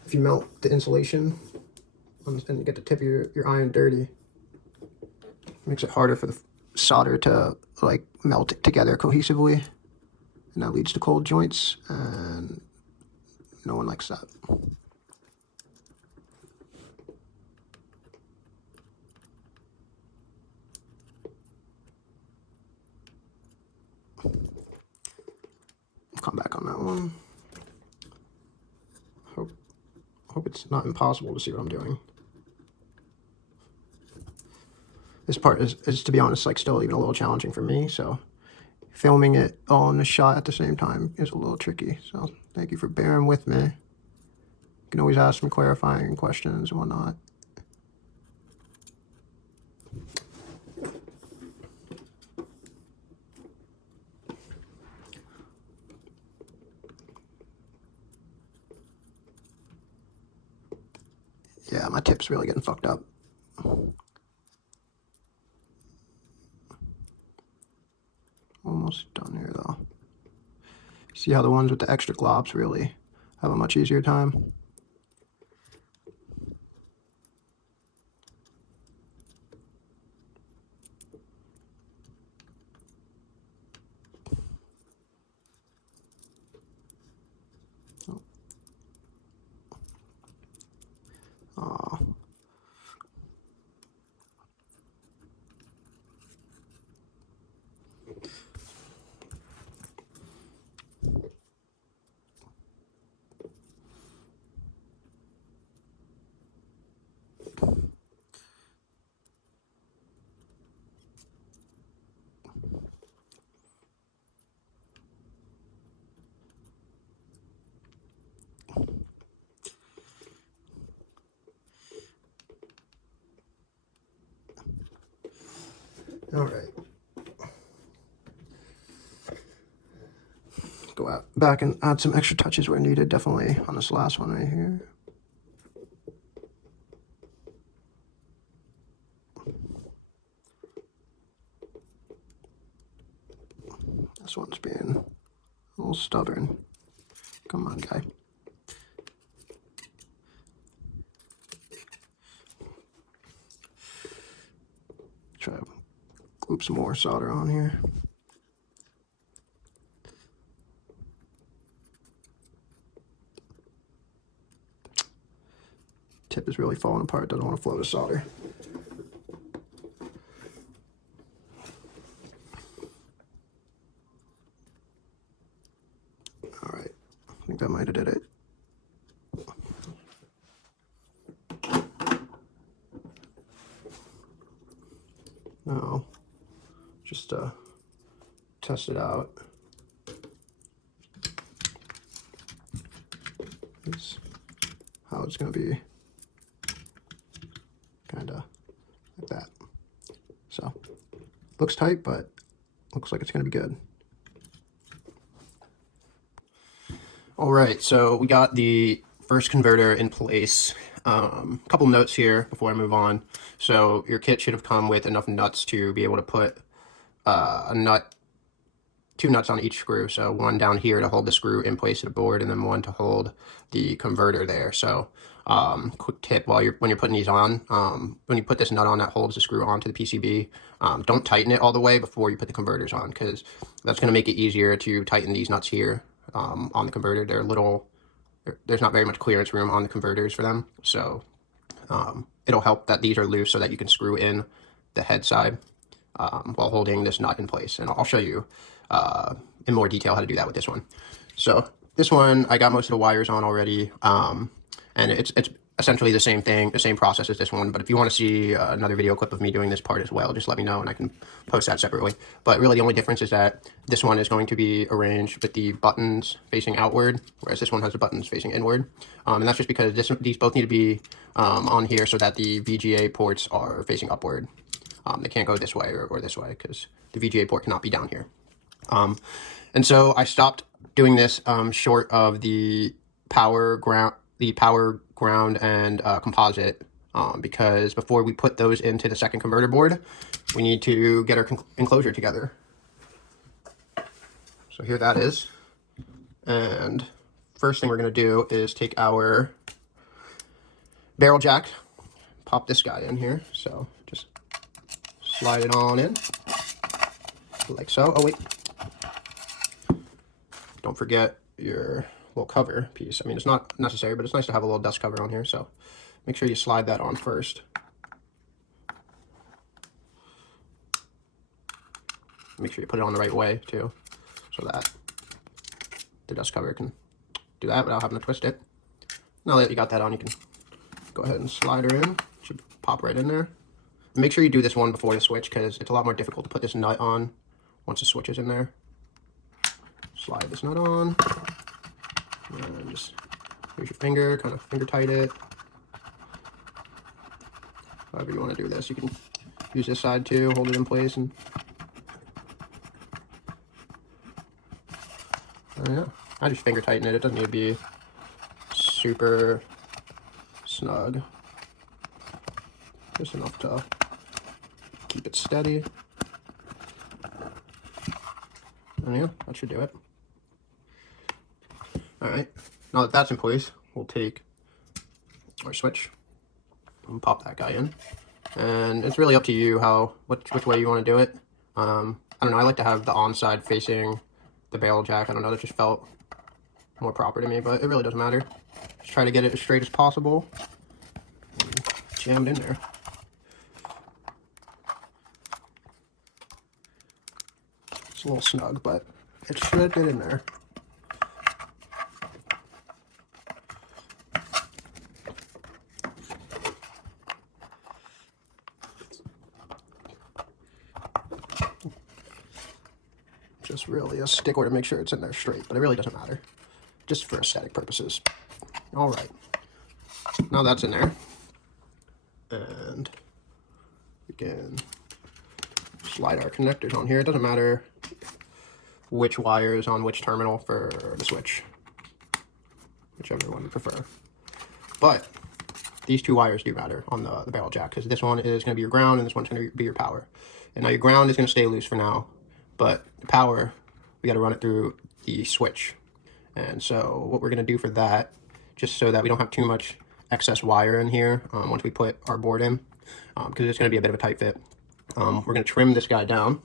if you melt the insulation and you get the tip of your iron dirty, it makes it harder for the solder to like melt together cohesively, and that leads to cold joints, and no one likes that. Come back on that one. Hope it's not impossible to see what I'm doing. This part is, to be honest, like still even a little challenging for me, so filming it all in the shot at the same time is a little tricky. So thank you for bearing with me. You can always ask some clarifying questions and whatnot. Yeah, my tip's really getting fucked up. Almost done here though. See how the ones with the extra globs really have a much easier time? Oh. All right. Go out back and add some extra touches where needed, definitely on this last one right here. This one's being a little stubborn. Come on, guy. Try to glue some more solder on here. tip is really falling apart. Doesn't want to flow to solder. All right, I think that might have did it. Now, just test it out. Is how it's going to be, kind of like that. So, looks tight, but looks like it's going to be good. All right, so we got the first converter in place. A couple notes here before I move on. So your kit should have come with enough nuts to be able to put two nuts on each screw. So one down here to hold the screw in place of the board, and then one to hold the converter there. So quick tip when you're putting these on, when you put this nut on that holds the screw onto the PCB, don't tighten it all the way before you put the converters on, because that's going to make it easier to tighten these nuts here on the converter. They're little, there's not very much clearance room on the converters for them. So it'll help that these are loose so that you can screw in the head side while holding this nut in place. And I'll show you in more detail how to do that with this one. So this one, I got most of the wires on already. And it's essentially the same thing, the same process as this one. But if you want to see another video clip of me doing this part as well, just let me know and I can post that separately. But really the only difference is that this one is going to be arranged with the buttons facing outward, whereas this one has the buttons facing inward. And that's just because these both need to be on here so that the VGA ports are facing upward. They can't go this way or this way because the VGA port cannot be down here. And so I stopped doing this short of the power ground and composite, because before we put those into the second converter board, we need to get our enclosure together. So here that is. And first thing we're going to do is take our barrel jack, pop this guy in here. So just slide it on in like so. Oh wait, don't forget your little cover piece. I mean, it's not necessary, but it's nice to have a little dust cover on here. So make sure you slide that on first. Make sure you put it on the right way too, so that the dust cover can do that without having to twist it. Now that you got that on, you can go ahead and slide her in. It should pop right in there. And make sure you do this one before the switch, because it's a lot more difficult to put this nut on once the switch is in there. Slide this nut on, and just use your finger, kind of finger tight it. However you want to do this, you can use this side too, hold it in place, and yeah, I just finger tighten it. It doesn't need to be super snug, just enough to keep it steady. And yeah, that should do it. Alright, now that that's in place, we'll take our switch and pop that guy in. And it's really up to you which way you want to do it. I don't know, I like to have the on side facing the barrel jack. I don't know, that just felt more proper to me, but it really doesn't matter. Just try to get it as straight as possible and jam it in there. It's a little snug, but it should get in there. Just really a sticker to make sure it's in there straight, but it really doesn't matter, just for aesthetic purposes. All right, now that's in there, and we can slide our connectors on here. It doesn't matter which wire is on which terminal for the switch, whichever one you prefer. But these two wires do matter on the barrel jack, because this one is going to be your ground and this one's going to be your power. And now your ground is going to stay loose for now, but the power, we got to run it through the switch. And so what we're going to do for that, just so that we don't have too much excess wire in here once we put our board in, because it's going to be a bit of a tight fit, we're going to trim this guy down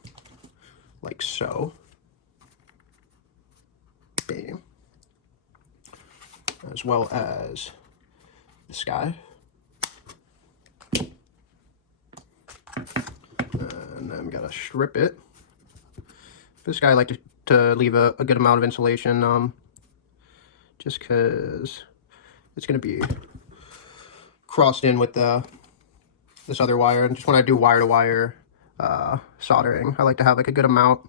like so. Bam. As well as this guy. to strip it. This guy I like to leave a good amount of insulation, just because it's going to be crossed in with this other wire. And just when I do wire-to-wire soldering, I like to have like a good amount.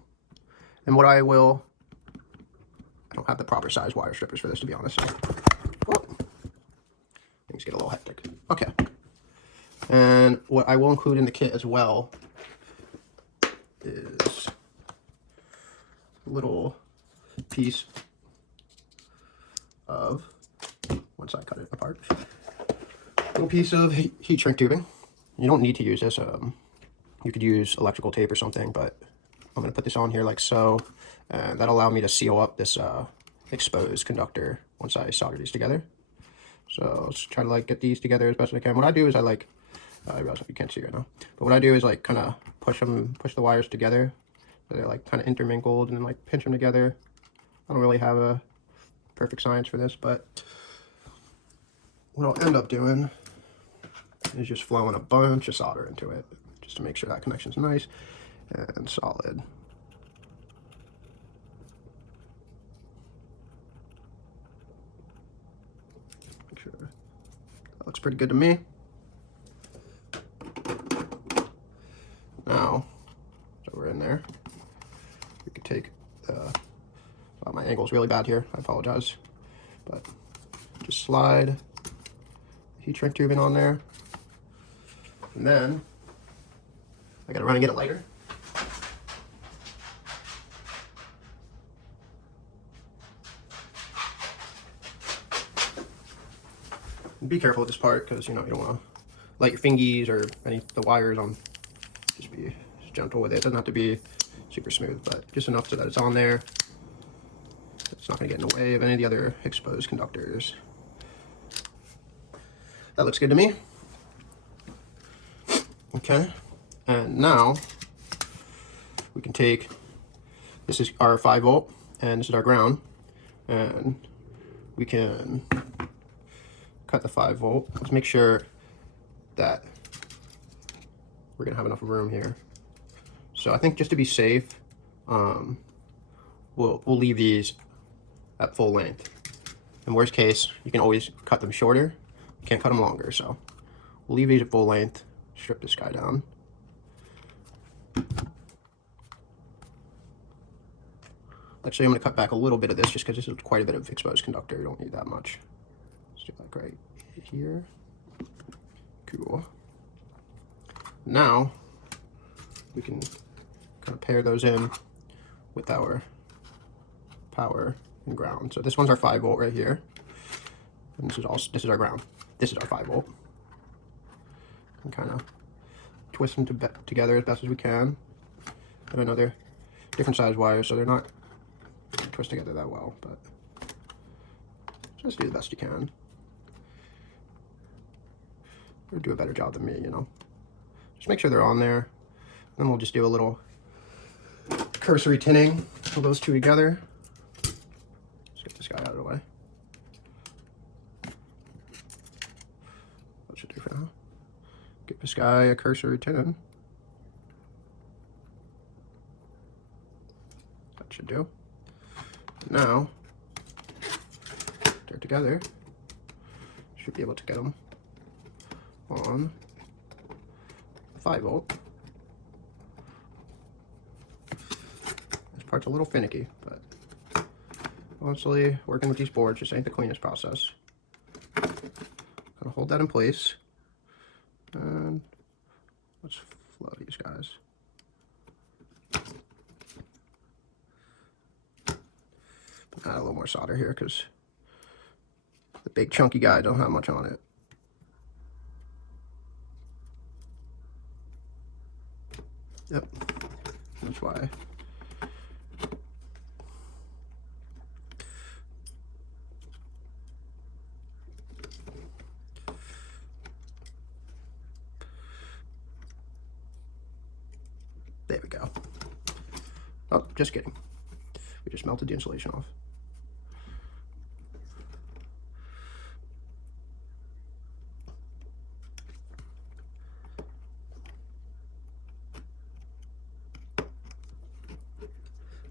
And what I don't have the proper size wire strippers for this, to be honest. So, things get a little hectic. Okay. And what I will include in the kit as well is a little piece of, once I cut it apart, little piece of heat shrink tubing. You don't need to use this. You could use electrical tape or something, but I'm going to put this on here like so, and that'll allow me to seal up this exposed conductor once I solder these together. So let's try to like get these together as best as I can. What I do is I like, I realize you can't see right now, but what I do is like kind of push the wires together so they're like kind of intermingled, and then like pinch them together. I don't really have a perfect science for this, but what I'll end up doing is just flowing a bunch of solder into it just to make sure that connection's nice and solid. Make sure that looks pretty good to me. Now, so we're in there, we could take my angle's really bad here, I apologize, but just slide heat shrink tubing on there, and then I gotta run and get a lighter. Be careful with this part, because you don't want to light your fingies or the wires on. Just be gentle with it. It doesn't have to be super smooth, but just enough so that it's on there. It's not going to get in the way of any of the other exposed conductors. That looks good to me. Okay, and now we can take, this is our 5 volt and this is our ground, and we can cut the 5 volt. Let's make sure that we're gonna have enough room here. So I think just to be safe, we'll leave these at full length. In worst case, you can always cut them shorter. You can't cut them longer, so we'll leave these at full length. Strip this guy down. Actually, I'm gonna cut back a little bit of this just because this is quite a bit of exposed conductor. You don't need that much. Let's do like right here. Cool. Now we can kind of pair those in with our power and ground. So this one's our 5 volt right here, and this is our ground. This is our 5 volt. And kind of twist them together as best as we can. And I know they're different size wires, so they're not twist together that well, but just do the best you can. Or do a better job than me, you know. Just make sure they're on there. Then we'll just do a little cursory tinning of those two together. Let's get this guy out of the way. That should do for now. Give this guy a cursory tin. That should do. Now, they're together. Should be able to get them on 5 volt. This part's a little finicky, but honestly, working with these boards just ain't the cleanest process. Gonna hold that in place, and let's flow these guys. Add a little more solder here because the big chunky guy don't have much on it. Yep, that's why. There we go. Oh, just kidding. We just melted the insulation off.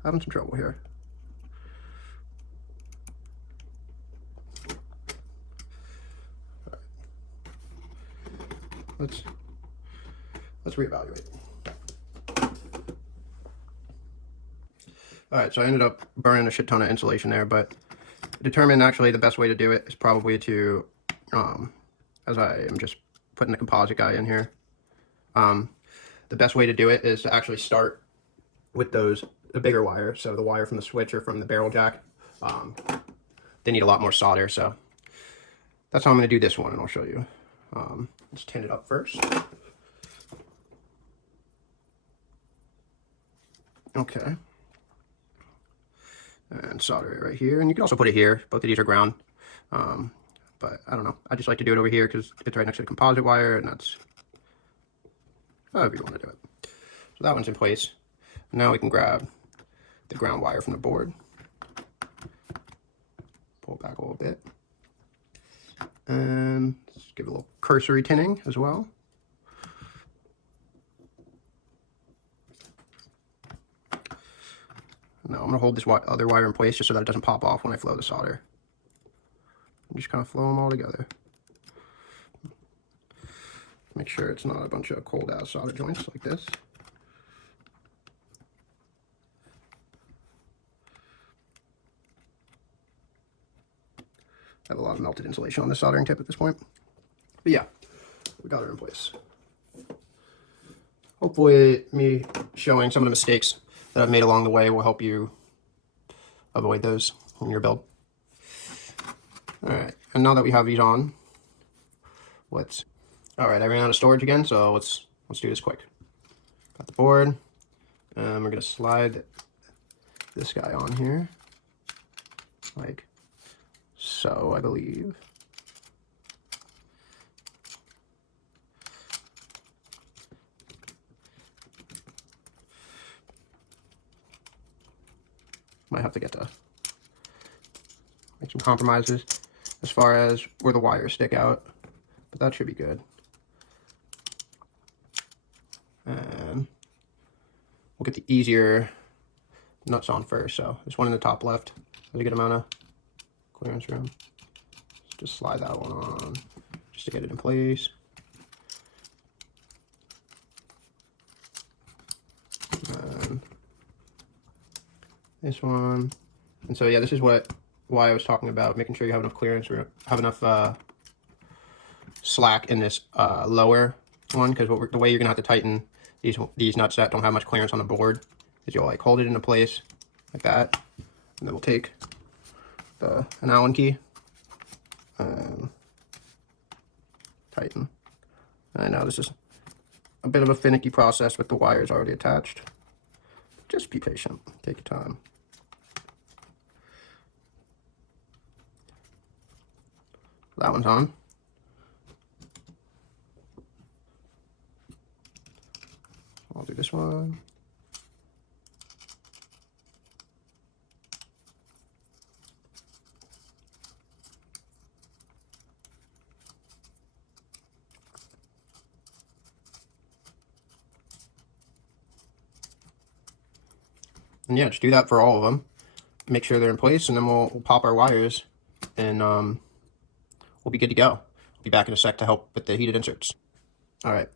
having some trouble here. Let's reevaluate. All right, so I ended up burning a shit ton of insulation there, but determined actually the best way to do it is probably to, as I am just putting the composite guy in here, the best way to do it is to actually start with the bigger wire. So the wire from the switch or from the barrel jack, they need a lot more solder. So that's how I'm going to do this one, and I'll show you. Let's tin it up first. Okay. And solder it right here. And you can also put it here. Both of these are ground. But I don't know. I just like to do it over here because it's right next to the composite wire, and that's however you want to do it. So that one's in place. Now we can grab the ground wire from the board. Pull it back a little bit. And let's give it a little cursory tinning as well. Now I'm going to hold this other wire in place just so that it doesn't pop off when I flow the solder. And just kind of flow them all together. Make sure it's not a bunch of cold ass solder joints like this. I have a lot of melted insulation on this soldering tip at this point. But yeah, we got her in place. Hopefully me showing some of the mistakes that I've made along the way will help you avoid those in your build. All right, and now that we have these on, all right, I ran out of storage again, so let's do this quick. Got the board, and we're gonna slide this guy on here, like so, I believe. Might have to make some compromises as far as where the wires stick out, but that should be good. And we'll get the easier nuts on first. So this one in the top left has a good amount of clearance room. Just slide that one on just to get it in place. And this one. And so yeah, this is why I was talking about making sure you have enough clearance or have enough slack in this lower one, because the way you're gonna have to tighten these nuts that don't have much clearance on the board is you'll like hold it into place like that, and then we'll take an Allen key and tighten. And I know this is a bit of a finicky process with the wires already attached. Just be patient, take your time. That one's on. I'll do this one. And yeah, just do that for all of them. Make sure they're in place, and then we'll pop our wires, and we'll be good to go. I'll be back in a sec to help with the heated inserts. All right,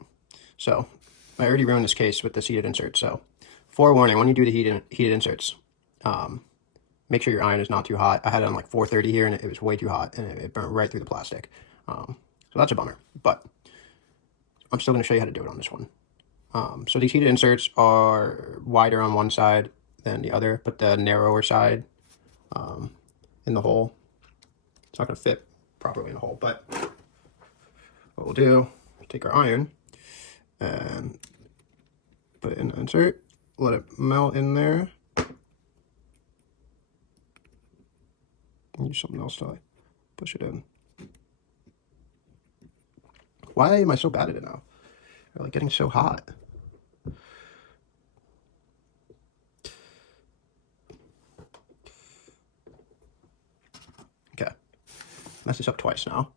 so I already ruined this case with this heated insert. So forewarning, when you do the heated inserts, make sure your iron is not too hot. I had it on like 430 here, and it was way too hot, and it burnt right through the plastic. So that's a bummer, but I'm still going to show you how to do it on this one. So these heated inserts are wider on one side than the other, but the narrower side in the hole. It's not going to fit properly in the hole, but what we'll do is take our iron and put it in the insert, let it melt in there, and use something else to push it in. Why am I so bad at it now? They're like getting so hot. Okay, mess this up twice now.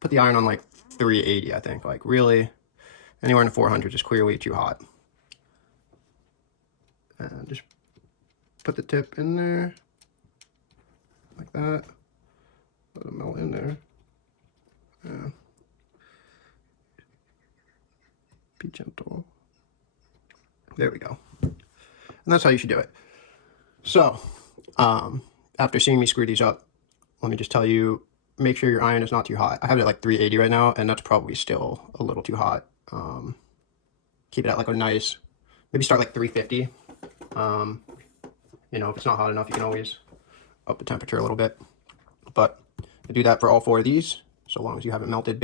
Put the iron on like 380, I think. Like really, anywhere in the 400s is clearly too hot. And just put the tip in there, like that. Let it melt in there. Yeah. Be gentle. There we go. And that's how you should do it. So, after seeing me screw these up, let me just tell you, make sure your iron is not too hot. I have it at like 380 right now, and that's probably still a little too hot. Keep it at like a nice, maybe start like 350. You know, if it's not hot enough, you can always up the temperature a little bit. But I do that for all 4 of these, so long as you haven't melted.